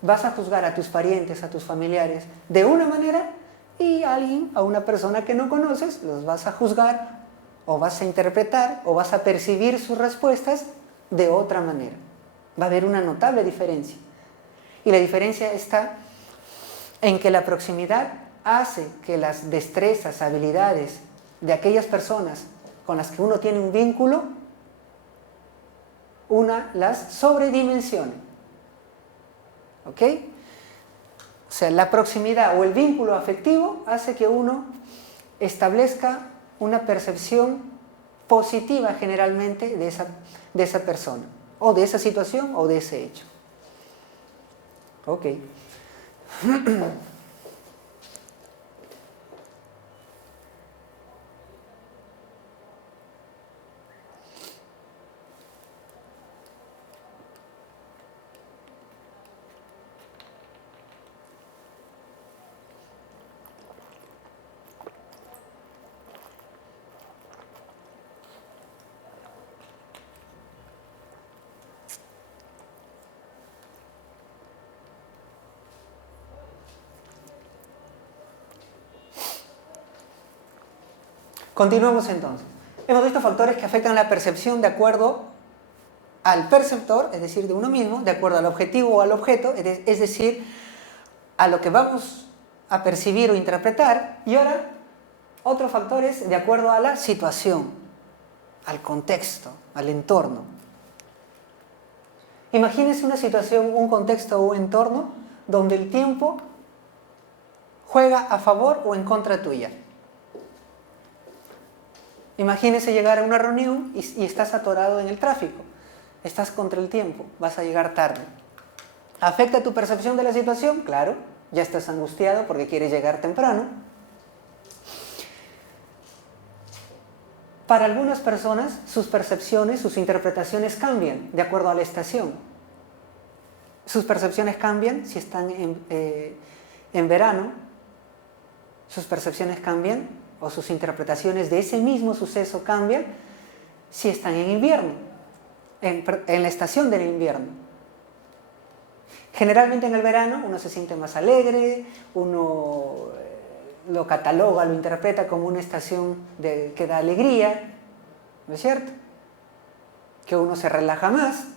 vas a juzgar a tus parientes, a tus familiares de una manera, y a una persona que no conoces, los vas a juzgar o vas a interpretar o vas a percibir sus respuestas de otra manera. Va a haber una notable diferencia. Y la diferencia está en que la proximidad hace que las destrezas, habilidades de aquellas personas con las que uno tiene un vínculo, las sobredimensione. ¿Ok? O sea, la proximidad o el vínculo afectivo hace que uno establezca una percepción positiva generalmente de esa persona, o de esa situación, o de ese hecho. Ok. Continuamos entonces. Hemos visto factores que afectan la percepción de acuerdo al perceptor, es decir, de uno mismo, de acuerdo al objetivo o al objeto, es decir, a lo que vamos a percibir o interpretar. Y ahora, otros factores de acuerdo a la situación, al contexto, al entorno. Imagínense una situación, un contexto o un entorno donde el tiempo juega a favor o en contra tuya. Imagínese llegar a una reunión y estás atorado en el tráfico. Estás contra el tiempo, vas a llegar tarde. ¿Afecta tu percepción de la situación? Claro, ya estás angustiado porque quieres llegar temprano. Para algunas personas, sus percepciones, sus interpretaciones cambian de acuerdo a la estación. Sus percepciones cambian si están en verano. Sus percepciones cambian o sus interpretaciones de ese mismo suceso cambian si están en invierno, en la estación del invierno. Generalmente en el verano uno se siente más alegre, uno lo cataloga, lo interpreta como una estación que da alegría, ¿no es cierto? Que uno se relaja más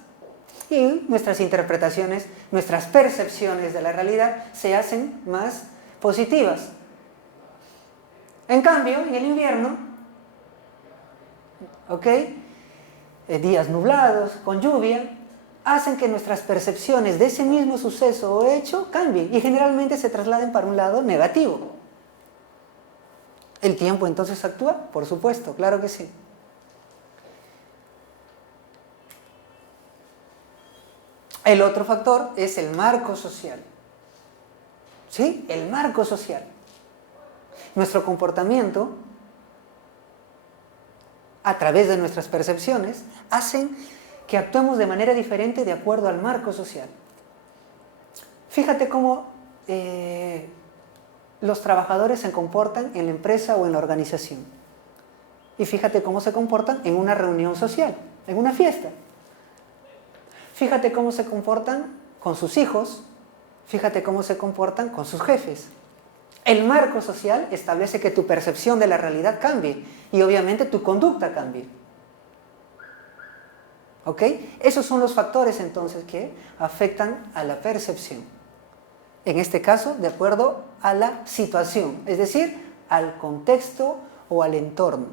y nuestras interpretaciones, nuestras percepciones de la realidad se hacen más positivas. En cambio, en el invierno, días nublados, con lluvia, hacen que nuestras percepciones de ese mismo suceso o hecho cambien y generalmente se trasladen para un lado negativo. ¿El tiempo entonces actúa? Por supuesto, claro que sí. El otro factor es el marco social. ¿Sí? El marco social. Nuestro comportamiento, a través de nuestras percepciones, hacen que actuemos de manera diferente de acuerdo al marco social. Fíjate cómo los trabajadores se comportan en la empresa o en la organización. Y fíjate cómo se comportan en una reunión social, en una fiesta. Fíjate cómo se comportan con sus hijos, fíjate cómo se comportan con sus jefes. El marco social establece que tu percepción de la realidad cambie y obviamente tu conducta cambie. ¿Ok? Esos son los factores entonces que afectan a la percepción. En este caso, de acuerdo a la situación, es decir, al contexto o al entorno.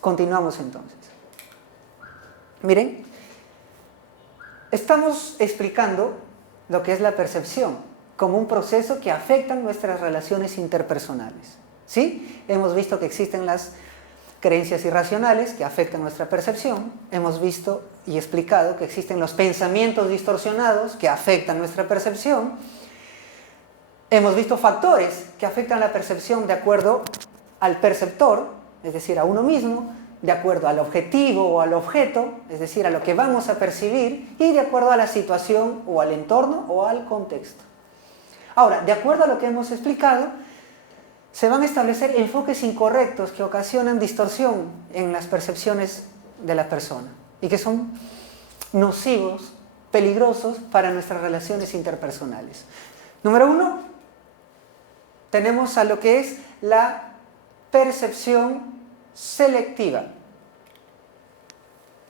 Continuamos entonces. Miren, estamos explicando lo que es la percepción como un proceso que afecta nuestras relaciones interpersonales. ¿Sí? Hemos visto que existen las creencias irracionales que afectan nuestra percepción. Hemos visto y explicado que existen los pensamientos distorsionados que afectan nuestra percepción. Hemos visto factores que afectan la percepción de acuerdo al perceptor, es decir, a uno mismo, de acuerdo al objetivo o al objeto, es decir, a lo que vamos a percibir, y de acuerdo a la situación o al entorno o al contexto. Ahora, de acuerdo a lo que hemos explicado, se van a establecer enfoques incorrectos que ocasionan distorsión en las percepciones de la persona y que son nocivos, peligrosos para nuestras relaciones interpersonales. Número 1, tenemos a lo que es la percepción selectiva.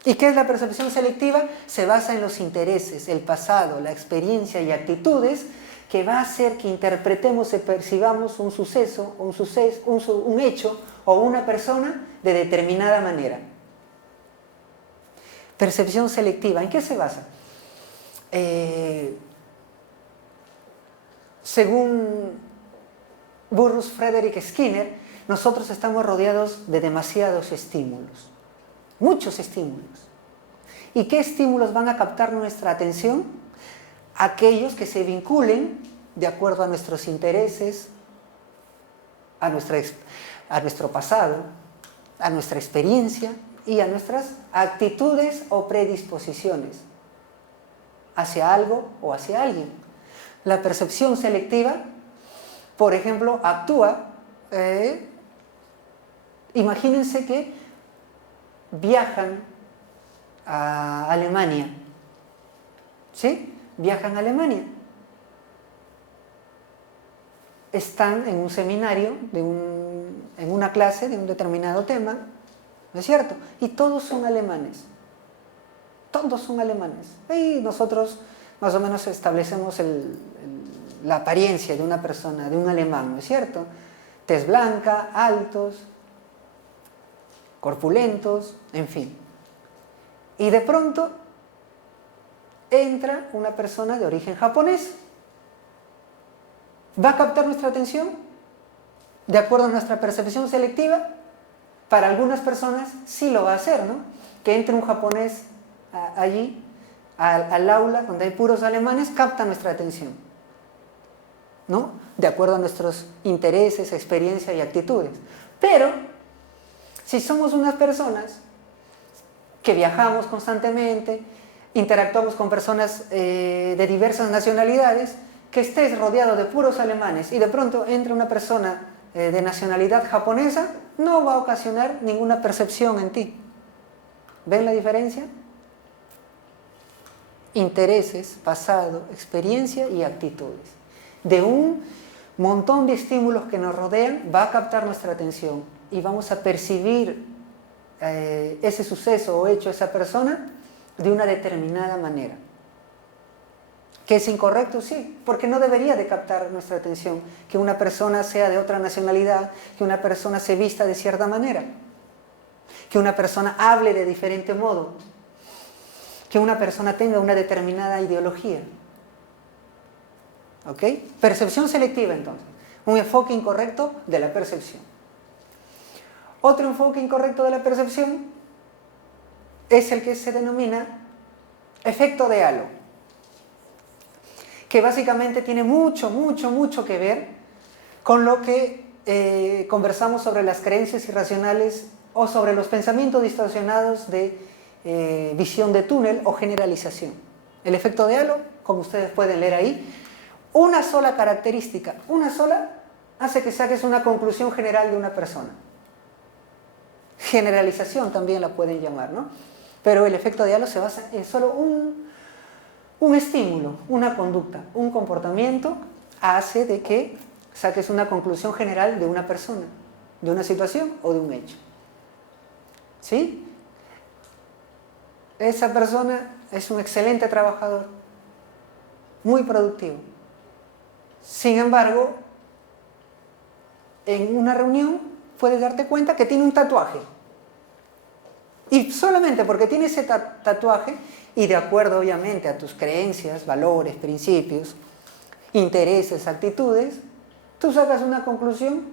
¿Y qué es la percepción selectiva? Se basa en los intereses, el pasado, la experiencia y actitudes que va a hacer que interpretemos y percibamos un suceso, un hecho o una persona de determinada manera. Percepción selectiva, ¿en qué se basa? Según Burrus Frederick Skinner, nosotros estamos rodeados de demasiados estímulos, muchos estímulos. ¿Y qué estímulos van a captar nuestra atención? Aquellos que se vinculen de acuerdo a nuestros intereses, a nuestro pasado, a nuestra experiencia y a nuestras actitudes o predisposiciones hacia algo o hacia alguien. La percepción selectiva, por ejemplo, actúa, imagínense que viajan a Alemania, ¿sí? Viajan a Alemania. están en un seminario, en una clase de un determinado tema, ¿no es cierto? Y todos son alemanes. Todos son alemanes. Y nosotros más o menos establecemos la apariencia de una persona, de un alemán, ¿no es cierto? Tez blanca, altos, corpulentos, en fin. Y de pronto entra una persona de origen japonés. ¿Va a captar nuestra atención? De acuerdo a nuestra percepción selectiva, para algunas personas sí lo va a hacer, ¿no? Que entre un japonés allí, al aula donde hay puros alemanes, capta nuestra atención, ¿no? De acuerdo a nuestros intereses, experiencias y actitudes. Pero, si somos unas personas que viajamos constantemente, interactuamos con personas de diversas nacionalidades, que estés rodeado de puros alemanes y de pronto entre una persona de nacionalidad japonesa, no va a ocasionar ninguna percepción en ti. ¿Ven la diferencia? Intereses, pasado, experiencia y actitudes. De un montón de estímulos que nos rodean, va a captar nuestra atención y vamos a percibir ese suceso o hecho, esa persona, de una determinada manera. ¿Que es incorrecto? Sí, porque no debería de captar nuestra atención que una persona sea de otra nacionalidad, que una persona se vista de cierta manera, que una persona hable de diferente modo, que una persona tenga una determinada ideología. ¿Ok? Percepción selectiva, entonces. Un enfoque incorrecto de la percepción. Otro enfoque incorrecto de la percepción es el que se denomina efecto de halo, que básicamente tiene mucho que ver con lo que conversamos sobre las creencias irracionales o sobre los pensamientos distorsionados de visión de túnel o generalización. El efecto de halo, como ustedes pueden leer ahí, una sola característica, una sola, hace que saques una conclusión general de una persona. Generalización también la pueden llamar, ¿no? Pero el efecto de halo se basa en solo un estímulo, una conducta, un comportamiento, hace de que saques una conclusión general de una persona, de una situación o de un hecho. ¿Sí? Esa persona es un excelente trabajador, muy productivo. Sin embargo, en una reunión puedes darte cuenta que tiene un tatuaje. Y solamente porque tiene ese tatuaje, y de acuerdo obviamente a tus creencias, valores, principios, intereses, actitudes, tú sacas una conclusión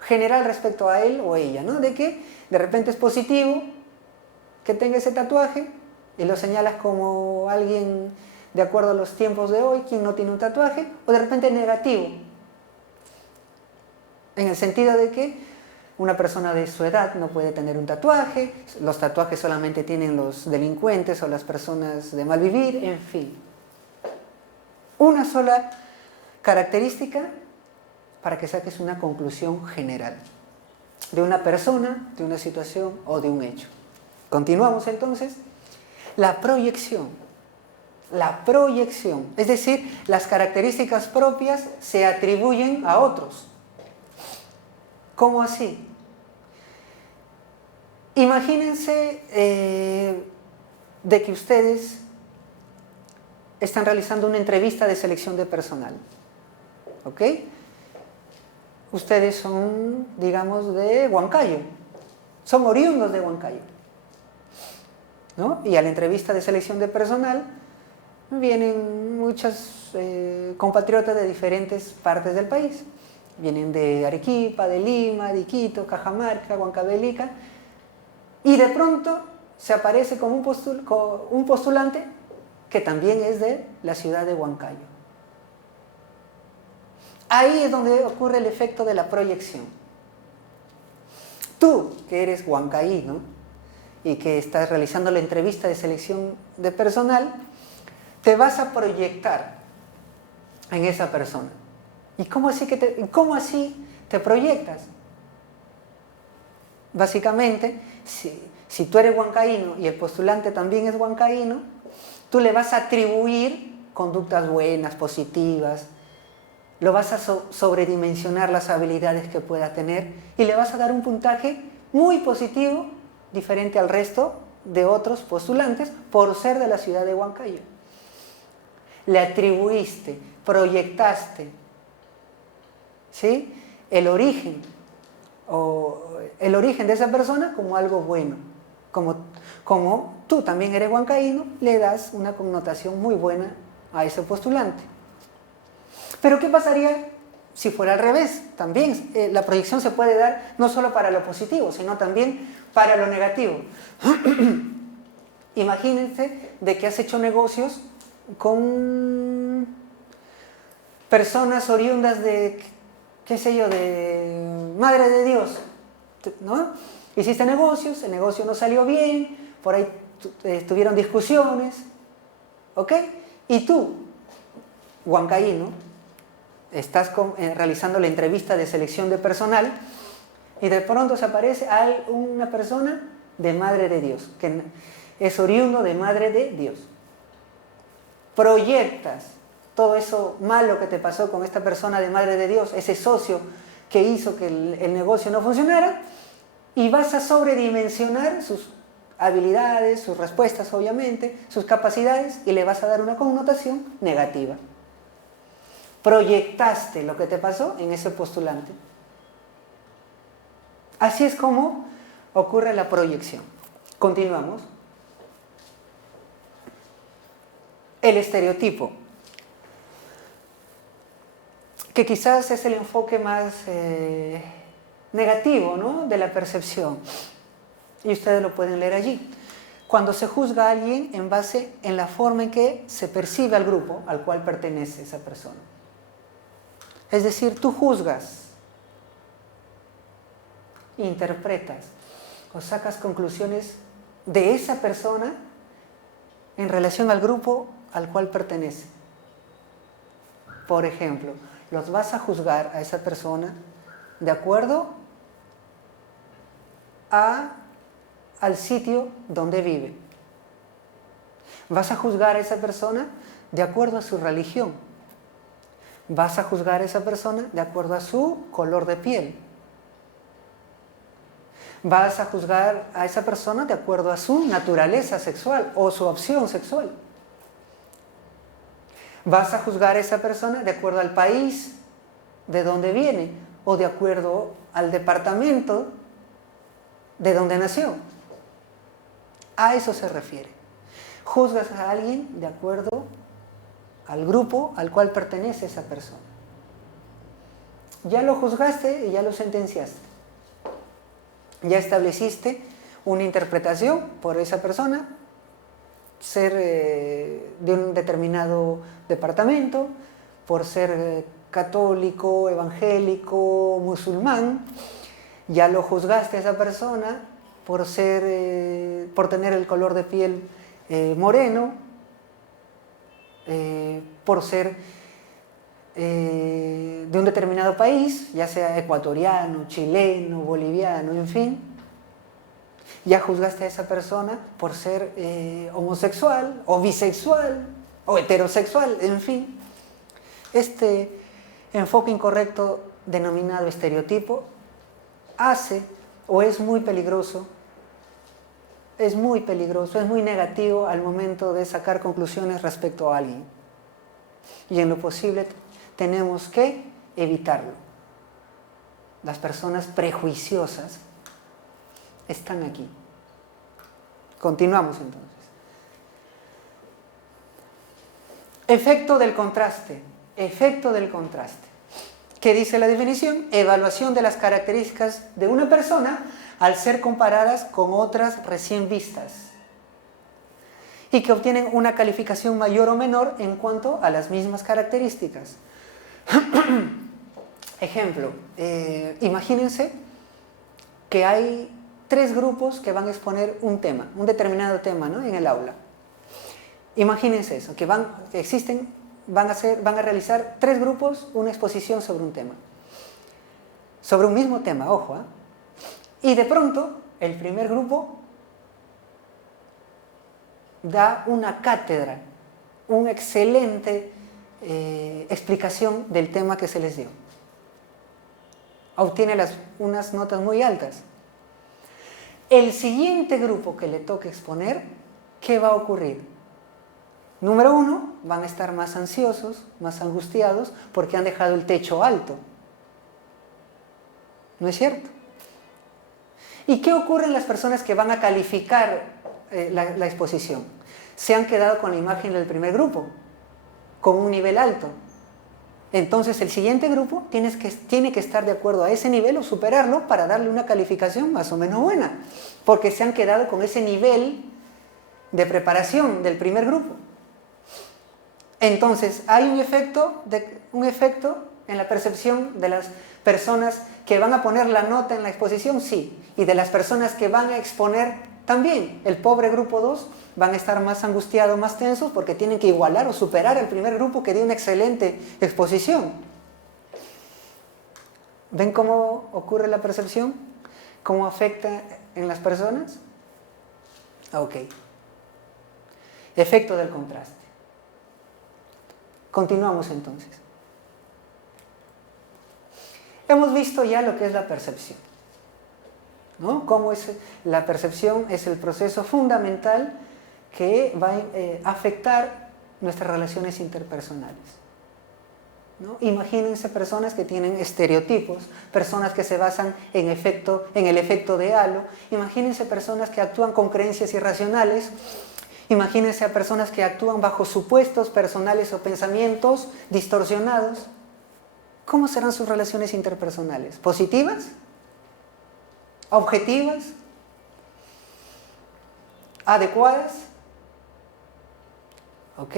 general respecto a él o ella, ¿no? De que de repente es positivo que tenga ese tatuaje y lo señalas como alguien de acuerdo a los tiempos de hoy, quien no tiene un tatuaje, o de repente negativo, en el sentido de que una persona de su edad no puede tener un tatuaje, los tatuajes solamente tienen los delincuentes o las personas de mal vivir, en fin. Una sola característica para que saques una conclusión general de una persona, de una situación o de un hecho. Continuamos entonces. La proyección. La proyección, es decir, las características propias se atribuyen a otros. ¿Cómo así? Imagínense de que ustedes están realizando una entrevista de selección de personal. ¿Ok? Ustedes son, digamos, de Huancayo. Son oriundos de Huancayo, ¿no? Y a la entrevista de selección de personal vienen muchos compatriotas de diferentes partes del país. Vienen de Arequipa, de Lima, de Iquitos, Cajamarca, Huancavelica, y de pronto se aparece como un postulante que también es de la ciudad de Huancayo. Ahí es donde ocurre el efecto de la proyección. Tú, que eres huancaíno y que estás realizando la entrevista de selección de personal, te vas a proyectar en esa persona. ¿Y cómo así te proyectas? Básicamente, si tú eres huancaíno y el postulante también es huancaíno, tú le vas a atribuir conductas buenas, positivas, lo vas a sobredimensionar las habilidades que pueda tener y le vas a dar un puntaje muy positivo, diferente al resto de otros postulantes, por ser de la ciudad de Huancayo. Le atribuiste, proyectaste, ¿sí?, el origen de esa persona como algo bueno. Como tú también eres huancaíno, le das una connotación muy buena a ese postulante. Pero ¿qué pasaría si fuera al revés? También la proyección se puede dar no solo para lo positivo, sino también para lo negativo. Imagínense de que has hecho negocios con personas oriundas de, qué sé yo, de Madre de Dios, ¿no? Hiciste negocios, el negocio no salió bien, por ahí tuvieron discusiones, ¿ok? Y tú, huancaíno, estás realizando la entrevista de selección de personal y de pronto se aparece una persona de Madre de Dios, que es oriundo de Madre de Dios. Proyectas todo eso malo que te pasó con esta persona de Madre de Dios, ese socio que hizo que el negocio no funcionara, y vas a sobredimensionar sus habilidades, sus respuestas obviamente, sus capacidades, y le vas a dar una connotación negativa. Proyectaste lo que te pasó en ese postulante. Así es como ocurre la proyección. Continuamos. El estereotipo, que quizás es el enfoque más negativo, ¿no?, de la percepción. Y ustedes lo pueden leer allí. Cuando se juzga a alguien en base en la forma en que se percibe al grupo al cual pertenece esa persona. Es decir, tú juzgas, interpretas o sacas conclusiones de esa persona en relación al grupo al cual pertenece. Por ejemplo, los vas a juzgar a esa persona de acuerdo al sitio donde vive. Vas a juzgar a esa persona de acuerdo a su religión. Vas a juzgar a esa persona de acuerdo a su color de piel. Vas a juzgar a esa persona de acuerdo a su naturaleza sexual o su opción sexual. Vas a juzgar a esa persona de acuerdo al país de donde viene o de acuerdo al departamento de donde nació. A eso se refiere. Juzgas a alguien de acuerdo al grupo al cual pertenece esa persona. Ya lo juzgaste y ya lo sentenciaste. Ya estableciste una interpretación por esa persona, ser de un determinado departamento, por ser católico, evangélico, musulmán. Ya lo juzgaste a esa persona por tener el color de piel moreno, por ser de un determinado país, ya sea ecuatoriano, chileno, boliviano, en fin. Ya juzgaste a esa persona por ser homosexual, o bisexual, o heterosexual, en fin. Este enfoque incorrecto denominado estereotipo hace o es muy peligroso, es muy negativo al momento de sacar conclusiones respecto a alguien. Y en lo posible tenemos que evitarlo. Las personas prejuiciosas están aquí. Continuamos entonces. Efecto del contraste. Efecto del contraste. ¿Qué dice la definición? Evaluación de las características de una persona al ser comparadas con otras recién vistas y que obtienen una calificación mayor o menor en cuanto a las mismas características. Ejemplo, imagínense que hay 3 grupos que van a exponer un tema, un determinado tema, ¿no?, en el aula. Imagínense eso, que van a realizar 3 grupos una exposición sobre un tema. Sobre un mismo tema, ojo, ¿eh? Y de pronto, el primer grupo da una cátedra, una excelente explicación del tema que se les dio. Obtiene unas notas muy altas. El siguiente grupo que le toque exponer, ¿qué va a ocurrir? Número 1, van a estar más ansiosos, más angustiados, porque han dejado el techo alto. ¿No es cierto? ¿Y qué ocurre en las personas que van a calificar la exposición? Se han quedado con la imagen del primer grupo, con un nivel alto. Entonces el siguiente grupo tiene que estar de acuerdo a ese nivel o superarlo para darle una calificación más o menos buena, porque se han quedado con ese nivel de preparación del primer grupo. Entonces hay un efecto en la percepción de las personas que van a poner la nota en la exposición, sí, y de las personas que van a exponer también. El pobre grupo 2 van a estar más angustiados, más tensos, porque tienen que igualar o superar al primer grupo que dio una excelente exposición. ¿Ven cómo ocurre la percepción? ¿Cómo afecta en las personas? Ok. Efecto del contraste. Continuamos entonces. Hemos visto ya lo que es la percepción, ¿no? Cómo es la percepción es el proceso fundamental que va a afectar nuestras relaciones interpersonales, ¿no? Imagínense personas que tienen estereotipos, personas que se basan en el efecto de halo, imagínense personas que actúan con creencias irracionales, imagínense a personas que actúan bajo supuestos personales o pensamientos distorsionados. ¿Cómo serán sus relaciones interpersonales? ¿Positivas? ¿Objetivas? ¿Adecuadas? ¿Ok?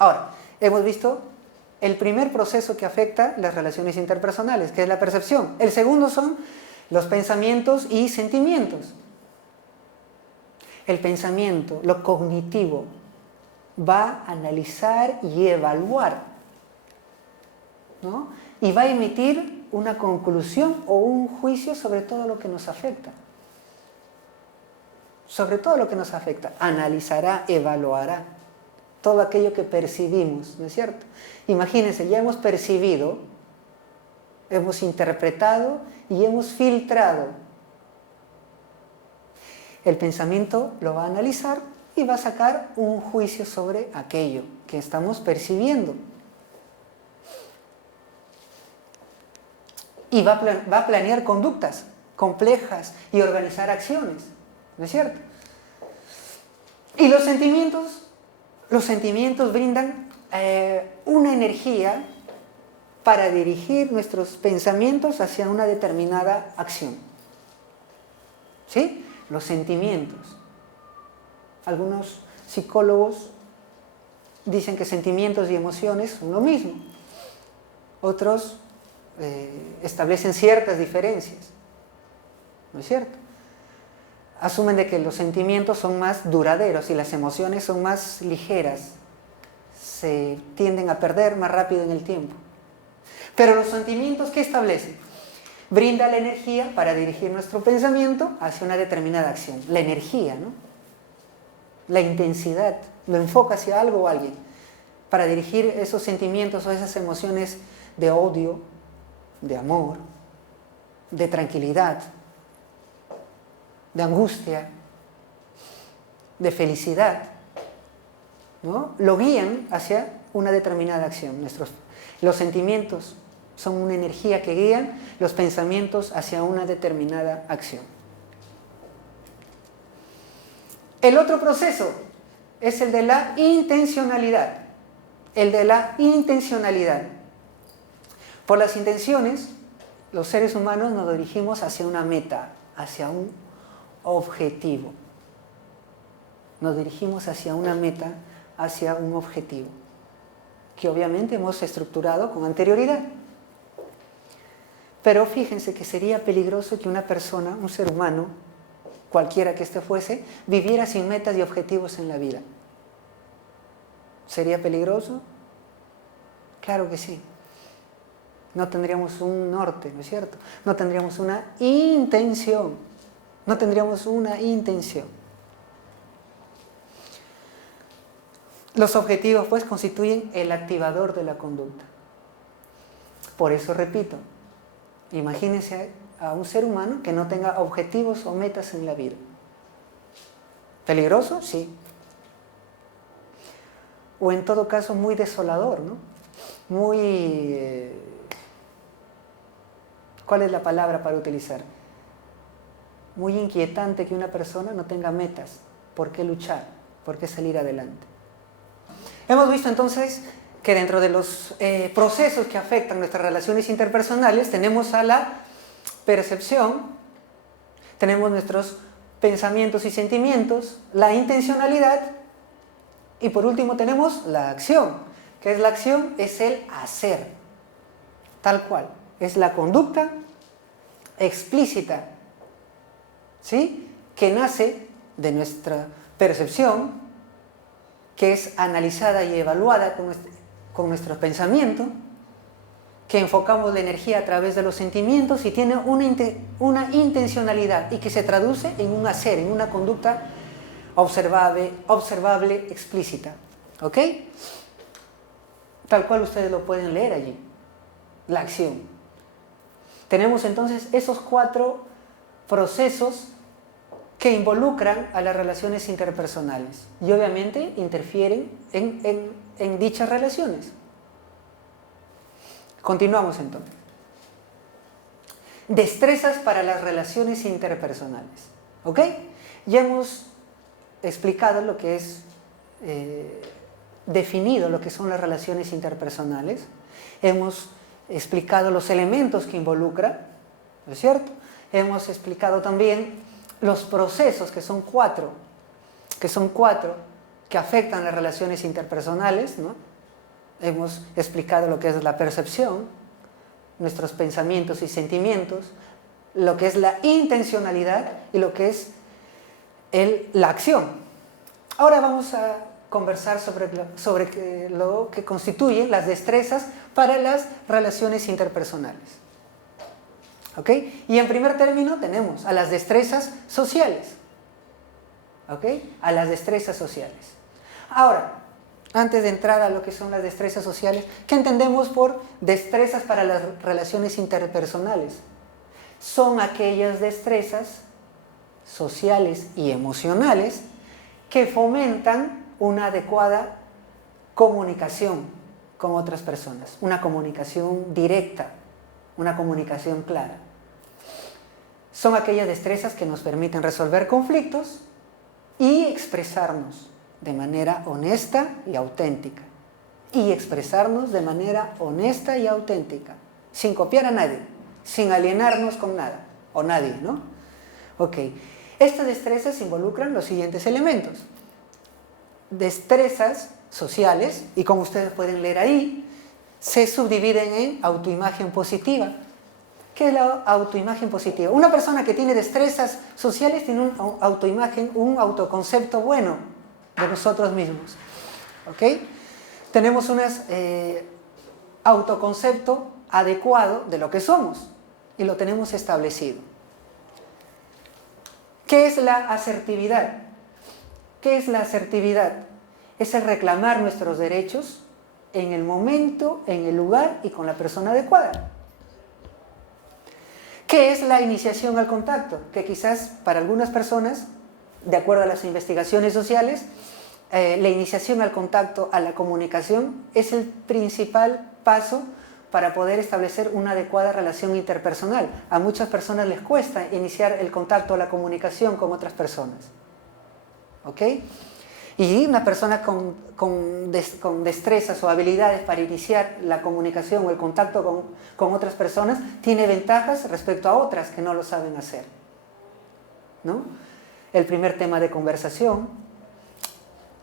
Ahora, hemos visto el primer proceso que afecta las relaciones interpersonales, que es la percepción. El segundo son los pensamientos y sentimientos. El pensamiento, lo cognitivo, va a analizar y evaluar, ¿no? Y va a emitir una conclusión o un juicio sobre todo lo que nos afecta. Sobre todo lo que nos afecta. Analizará, evaluará todo aquello que percibimos, ¿no es cierto? Imagínense, ya hemos percibido, hemos interpretado y hemos filtrado. El pensamiento lo va a analizar y va a sacar un juicio sobre aquello que estamos percibiendo. Y va a planear conductas complejas y organizar acciones, ¿no es cierto? Y los sentimientos brindan una energía para dirigir nuestros pensamientos hacia una determinada acción. ¿Sí? Los sentimientos. Algunos psicólogos dicen que sentimientos y emociones son lo mismo. Otros establecen ciertas diferencias, ¿no es cierto? Asumen de que los sentimientos son más duraderos y las emociones son más ligeras, se tienden a perder más rápido en el tiempo. Pero los sentimientos, ¿qué establecen? Brinda la energía para dirigir nuestro pensamiento hacia una determinada acción. La energía, ¿no? La intensidad, lo enfoca hacia algo o alguien, para dirigir esos sentimientos o esas emociones de odio, de amor, de tranquilidad, de angustia, de felicidad, ¿no? Lo guían hacia una determinada acción. Los sentimientos son una energía que guían los pensamientos hacia una determinada acción. El otro proceso es el de la intencionalidad. El de la intencionalidad. Por las intenciones, los seres humanos nos dirigimos hacia una meta, hacia un objetivo. Nos dirigimos hacia una meta, hacia un objetivo, que obviamente hemos estructurado con anterioridad. Pero fíjense que sería peligroso que una persona, un ser humano, cualquiera que éste fuese, viviera sin metas y objetivos en la vida. ¿Sería peligroso? Claro que sí. No tendríamos un norte, ¿no es cierto? No tendríamos una intención. No tendríamos una intención. Los objetivos, pues, constituyen el activador de la conducta. Por eso repito, imagínense a un ser humano que no tenga objetivos o metas en la vida. ¿Peligroso? Sí. O en todo caso muy desolador, ¿no? Muy... ¿cuál es la palabra para utilizar? Muy inquietante que una persona no tenga metas. ¿Por qué luchar? ¿Por qué salir adelante? Hemos visto entonces que dentro de los procesos que afectan nuestras relaciones interpersonales tenemos a la percepción, tenemos nuestros pensamientos y sentimientos, la intencionalidad y por último tenemos la acción. ¿Qué es la acción? Es el hacer, tal cual. Es la conducta explícita, ¿sí? Que nace de nuestra percepción, que es analizada y evaluada con nuestros pensamientos, que enfocamos la energía a través de los sentimientos y tiene una intencionalidad y que se traduce en un hacer, en una conducta observable, explícita. ¿Ok? Tal cual ustedes lo pueden leer allí. La acción. Tenemos entonces esos 4 procesos que involucran a las relaciones interpersonales y obviamente interfieren en dichas relaciones. Continuamos entonces. Destrezas para las relaciones interpersonales. ¿Ok? Ya hemos explicado lo que es, definido lo que son las relaciones interpersonales. Hemos explicado los elementos que involucra, ¿no es cierto? Hemos explicado también los procesos, que son 4, que afectan las relaciones interpersonales, ¿no? Hemos explicado lo que es la percepción, nuestros pensamientos y sentimientos, lo que es la intencionalidad y lo que es la acción. Ahora vamos a conversar sobre lo que constituye las destrezas para las relaciones interpersonales. ¿Ok? Y en primer término tenemos a las destrezas sociales. ¿Ok? A las destrezas sociales. Ahora, antes de entrar a lo que son las destrezas sociales, ¿qué entendemos por destrezas para las relaciones interpersonales? Son aquellas destrezas sociales y emocionales que fomentan una adecuada comunicación con otras personas, una comunicación directa, una comunicación clara. Son aquellas destrezas que nos permiten resolver conflictos y expresarnos de manera honesta y auténtica. Y expresarnos de manera honesta y auténtica, sin copiar a nadie, sin alienarnos con nada o nadie, ¿no? Ok. Estas destrezas involucran los siguientes elementos. Destrezas sociales, y como ustedes pueden leer ahí, se subdividen en autoimagen positiva. ¿Qué es la autoimagen positiva? Una persona que tiene destrezas sociales tiene una autoimagen, un autoconcepto bueno de nosotros mismos. ¿Ok? Tenemos un autoconcepto adecuado de lo que somos y lo tenemos establecido. ¿Qué es la asertividad? ¿Qué es la asertividad? Es el reclamar nuestros derechos en el momento, en el lugar y con la persona adecuada. ¿Qué es la iniciación al contacto? Que quizás para algunas personas, de acuerdo a las investigaciones sociales, la iniciación al contacto, a la comunicación, es el principal paso para poder establecer una adecuada relación interpersonal. A muchas personas les cuesta iniciar el contacto o la comunicación con otras personas. ¿Ok? Y una persona con destrezas o habilidades para iniciar la comunicación o el contacto con otras personas tiene ventajas respecto a otras que no lo saben hacer, ¿no? El primer tema de conversación,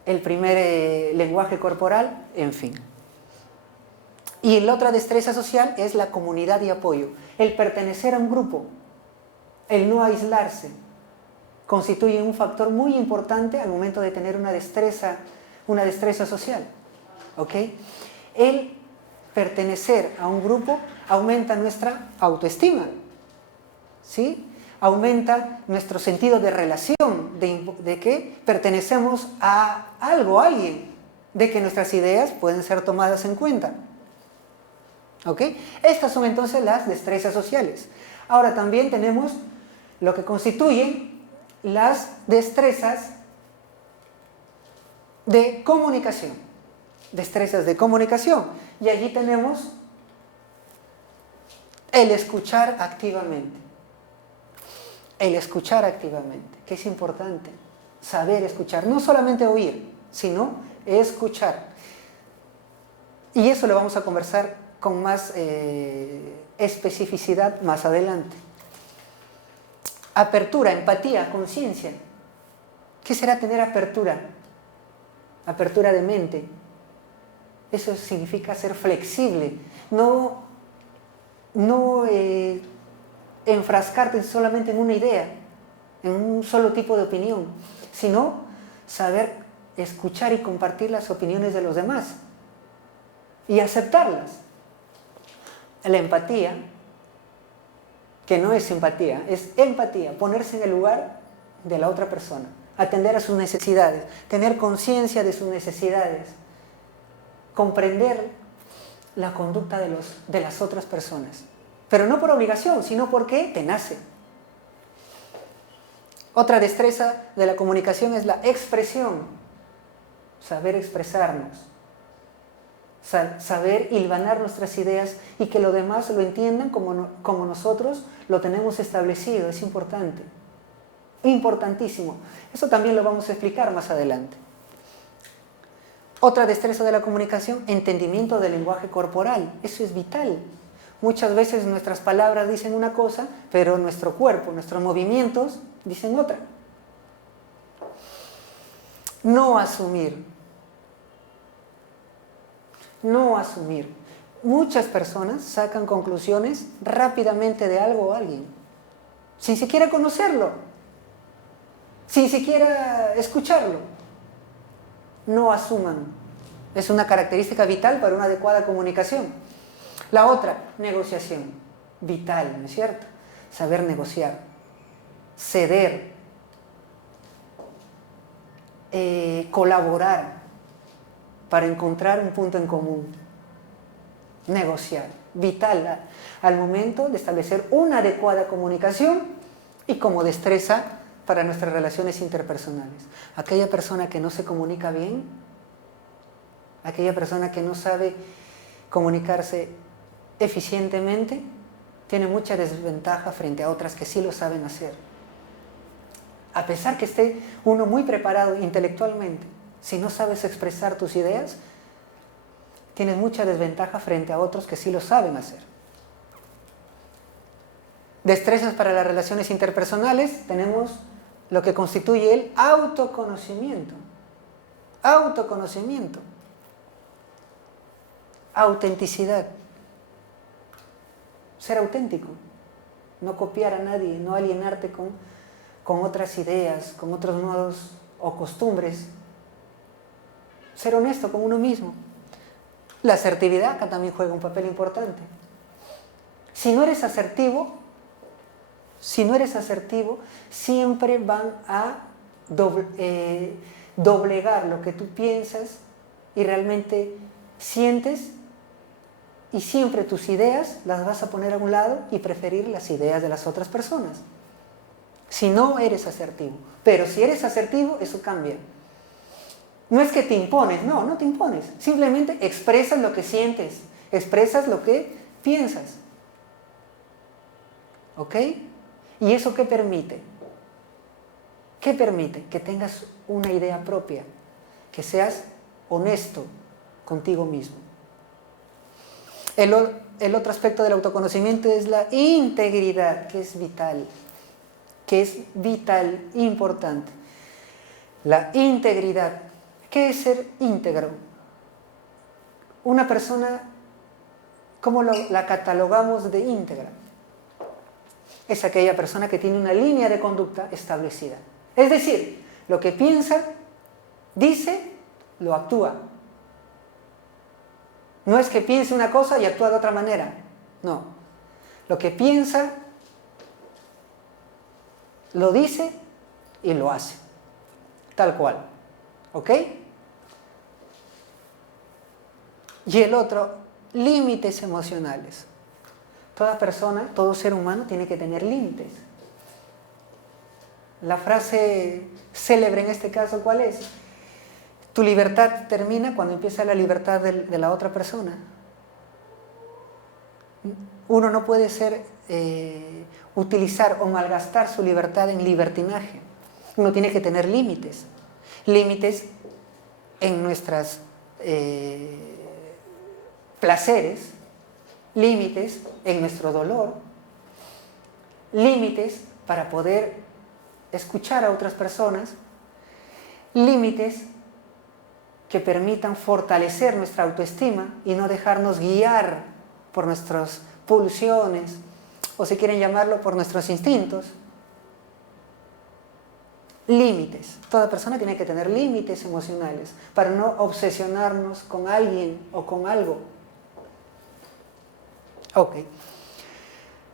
el primer lenguaje corporal, en fin. Y la otra destreza social es la comunidad y apoyo, el pertenecer a un grupo, el no aislarse. Constituye un factor muy importante al momento de tener una destreza social. ¿Ok? El pertenecer a un grupo aumenta nuestra autoestima, ¿sí? Aumenta nuestro sentido de relación, de que pertenecemos a algo, a alguien, de que nuestras ideas pueden ser tomadas en cuenta. ¿Ok? Estas son entonces las destrezas sociales. Ahora también tenemos lo que constituyen las destrezas de comunicación. Destrezas de comunicación. Y allí tenemos el escuchar activamente. El escuchar activamente, que es importante. Saber escuchar, no solamente oír, sino escuchar. Y eso lo vamos a conversar con más especificidad más adelante. Apertura, empatía, conciencia. ¿Qué será tener apertura? Apertura de mente. Eso significa ser flexible, no enfrascarte solamente en una idea, en un solo tipo de opinión, sino saber escuchar y compartir las opiniones de los demás y aceptarlas. La empatía, que no es simpatía, es empatía, ponerse en el lugar de la otra persona, atender a sus necesidades, tener conciencia de sus necesidades, comprender la conducta de las otras personas, pero no por obligación, sino porque te nace. Otra destreza de la comunicación es la expresión, saber expresarnos, saber hilvanar nuestras ideas y que los demás lo entiendan como nosotros lo tenemos establecido. Es importante, importantísimo. Eso también lo vamos a explicar más adelante. Otra destreza de la comunicación, entendimiento del lenguaje corporal. Eso es vital. Muchas veces nuestras palabras dicen una cosa, pero nuestro cuerpo, nuestros movimientos dicen otra. No asumir. No asumir. Muchas personas sacan conclusiones rápidamente de algo o alguien, sin siquiera conocerlo, sin siquiera escucharlo. No asuman. Es una característica vital para una adecuada comunicación. La otra, negociación. Vital, ¿no es cierto? Saber negociar, ceder, colaborar para encontrar un punto en común. Negociar. Vital al momento de establecer una adecuada comunicación y como destreza para nuestras relaciones interpersonales. Aquella persona que no se comunica bien, aquella persona que no sabe comunicarse eficientemente, tiene mucha desventaja frente a otras que sí lo saben hacer. A pesar que esté uno muy preparado intelectualmente, si no sabes expresar tus ideas, tienes mucha desventaja frente a otros que sí lo saben hacer. Destrezas para las relaciones interpersonales, tenemos lo que constituye el autoconocimiento. Autoconocimiento. Autenticidad. Ser auténtico. No copiar a nadie, no alienarte con otras ideas, con otros modos o costumbres. Ser honesto con uno mismo. La asertividad acá también juega un papel importante. Si no eres asertivo, siempre van a doblegar lo que tú piensas y realmente sientes, y siempre tus ideas las vas a poner a un lado y preferir las ideas de las otras personas. Si no eres asertivo. Pero si eres asertivo, eso cambia. No es que te impones, no te impones. Simplemente expresas lo que sientes, expresas lo que piensas. ¿Ok? ¿Y eso qué permite? ¿Qué permite? Que tengas una idea propia, que seas honesto contigo mismo. El otro aspecto del autoconocimiento es la integridad, que es vital, importante. La integridad. ¿Qué es ser íntegro? Una persona, ¿cómo la catalogamos de íntegra? Es aquella persona que tiene una línea de conducta establecida. Es decir, lo que piensa, dice, lo actúa. No es que piense una cosa y actúa de otra manera. No. Lo que piensa, lo dice y lo hace. Tal cual. ¿Ok? Y el otro, límites emocionales. Toda persona, todo ser humano tiene que tener límites. La frase célebre en este caso, ¿cuál es? Tu libertad termina cuando empieza la libertad de la otra persona. Uno no puede utilizar o malgastar su libertad en libertinaje. Uno tiene que tener límites. Límites en nuestros placeres, límites en nuestro dolor, límites para poder escuchar a otras personas, límites que permitan fortalecer nuestra autoestima y no dejarnos guiar por nuestras pulsiones, o si quieren llamarlo, por nuestros instintos. Límites. Toda persona tiene que tener límites emocionales para no obsesionarnos con alguien o con algo. Ok.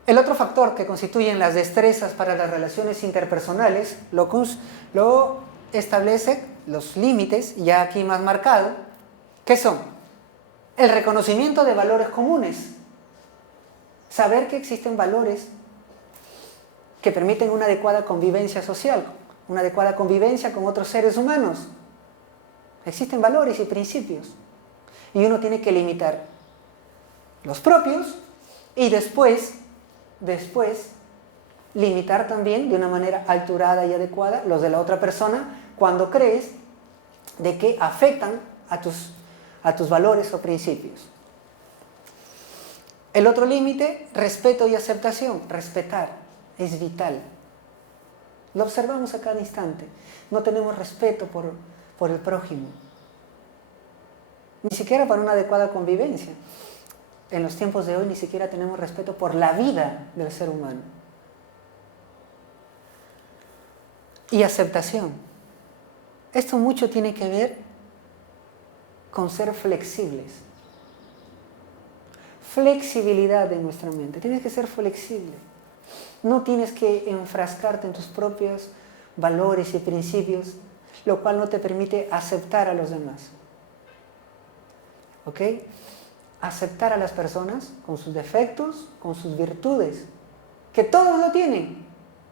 El otro factor que constituyen las destrezas para las relaciones interpersonales lo establece los límites, ya aquí más marcado, que son el reconocimiento de valores comunes, saber que existen valores que permiten una adecuada convivencia social, una adecuada convivencia con otros seres humanos. Existen valores y principios y uno tiene que limitar los propios y después limitar también de una manera alturada y adecuada los de la otra persona cuando crees de que afectan a tus valores o principios. El otro límite, respeto y aceptación. Respetar es vital. Lo observamos a cada instante. No tenemos respeto por el prójimo. Ni siquiera para una adecuada convivencia. En los tiempos de hoy ni siquiera tenemos respeto por la vida del ser humano. Y aceptación. Esto mucho tiene que ver con ser flexibles. Flexibilidad de nuestra mente. Tienes que ser flexible. No tienes que enfrascarte en tus propios valores y principios, lo cual no te permite aceptar a los demás. ¿Ok? Aceptar a las personas con sus defectos, con sus virtudes, que todos lo tienen.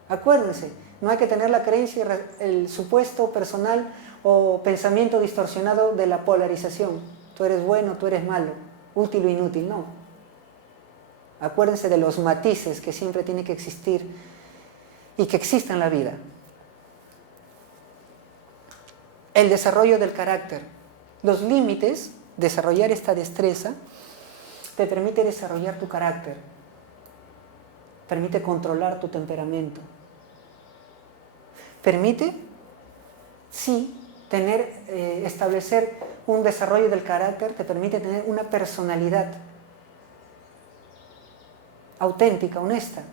Acuérdense, no hay que tener la creencia, el supuesto personal o pensamiento distorsionado de la polarización. Tú eres bueno, tú eres malo, útil o inútil, no. Acuérdense de los matices que siempre tienen que existir y que existen en la vida. El desarrollo del carácter. Los límites, desarrollar esta destreza, te permite desarrollar tu carácter, permite controlar tu temperamento, permite, sí, establecer un desarrollo del carácter, te permite tener una personalidad auténtica, honesta.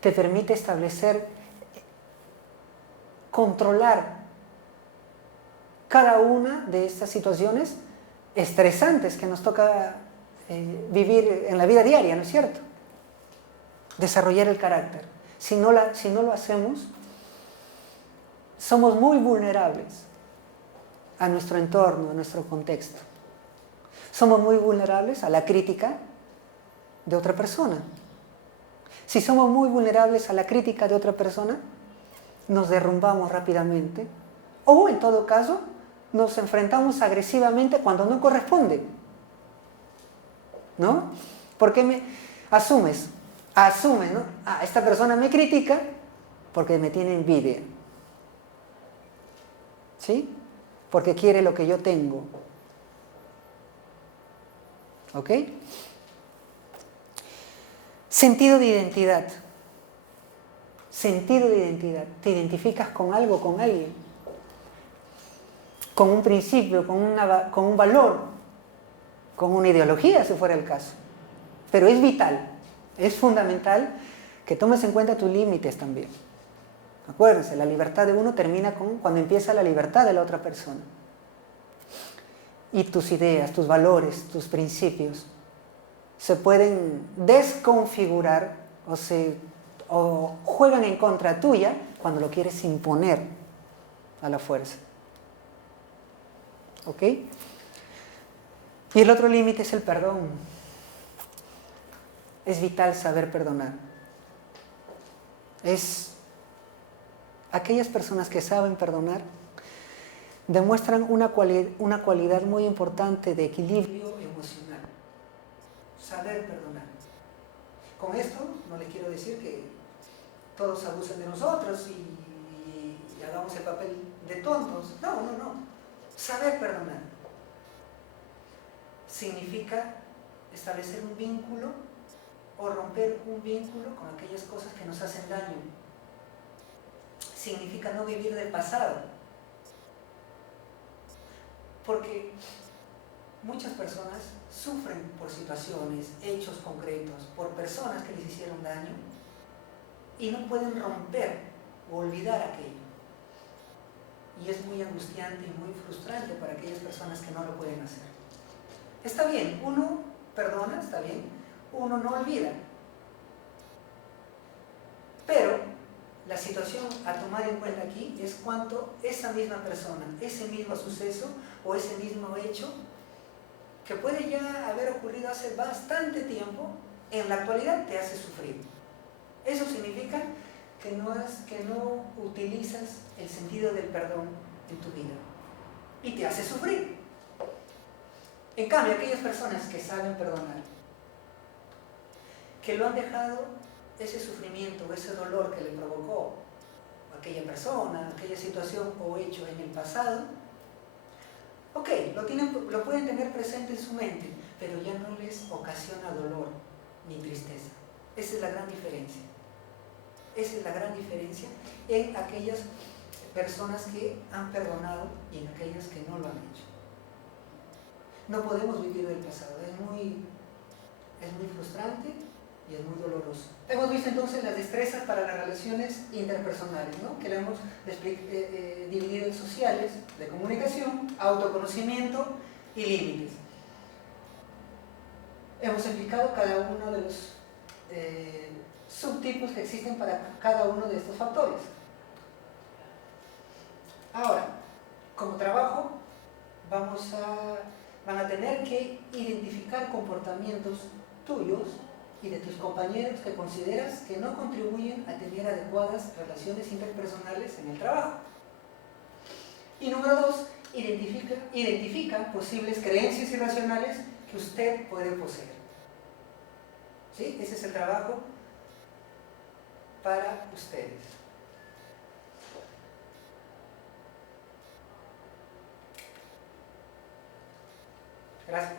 Te permite establecer, controlar cada una de estas situaciones estresantes que nos toca vivir en la vida diaria, ¿no es cierto? Desarrollar el carácter. Si no lo hacemos, somos muy vulnerables a nuestro entorno, a nuestro contexto. Somos muy vulnerables a la crítica de otra persona. Si somos muy vulnerables a la crítica de otra persona, nos derrumbamos rápidamente o, en todo caso, nos enfrentamos agresivamente cuando no corresponde. ¿No? Porque asumes, ¿no? Esta persona me critica porque me tiene envidia. ¿Sí? Porque quiere lo que yo tengo. ¿Ok? Sentido de identidad. Sentido de identidad. Te identificas con algo, con alguien. Con un principio, con un valor, con una ideología, si fuera el caso. Pero es vital, es fundamental que tomes en cuenta tus límites también. Acuérdense, la libertad de uno termina cuando empieza la libertad de la otra persona. Y tus ideas, tus valores, tus principios se pueden desconfigurar o juegan en contra tuya cuando lo quieres imponer a la fuerza. ¿ok? Y el otro límite es el perdón. Es vital saber perdonar. Aquellas personas que saben perdonar demuestran una cualidad muy importante de equilibrio emocional. Saber perdonar. Con esto no les quiero decir que todos abusen de nosotros y hagamos el papel de tontos. No. Saber perdonar significa establecer un vínculo o romper un vínculo con aquellas cosas que nos hacen daño. Significa no vivir del pasado. Porque muchas personas sufren por situaciones, hechos concretos, por personas que les hicieron daño y no pueden romper o olvidar aquello. Y es muy angustiante y muy frustrante para aquellas personas que no lo pueden hacer. Está bien, uno perdona, está bien, uno no olvida. Pero la situación a tomar en cuenta aquí es cuánto esa misma persona, ese mismo suceso o ese mismo hecho, que puede ya haber ocurrido hace bastante tiempo, en la actualidad te hace sufrir. Eso significa que no utilizas el sentido del perdón en tu vida y te hace sufrir. En cambio, aquellas personas que saben perdonar, que lo han dejado ese sufrimiento o ese dolor que le provocó aquella persona, aquella situación o hecho en el pasado, ok, lo pueden tener presente en su mente, pero ya no les ocasiona dolor ni tristeza. Esa es la gran diferencia. Esa es la gran diferencia en aquellas personas que han perdonado y en aquellas que no lo han hecho. No podemos vivir del pasado, es muy frustrante y es muy doloroso. Hemos visto entonces las destrezas para las relaciones interpersonales, ¿no? Que la hemos dividido en sociales, de comunicación, autoconocimiento y límites. Hemos explicado cada uno de los subtipos que existen para cada uno de estos factores. Ahora, como trabajo, van a tener que identificar comportamientos tuyos y de tus compañeros que consideras que no contribuyen a tener adecuadas relaciones interpersonales en el trabajo. Y número 2, identifica posibles creencias irracionales que usted puede poseer. ¿Sí? Ese es el trabajo para ustedes. Gracias.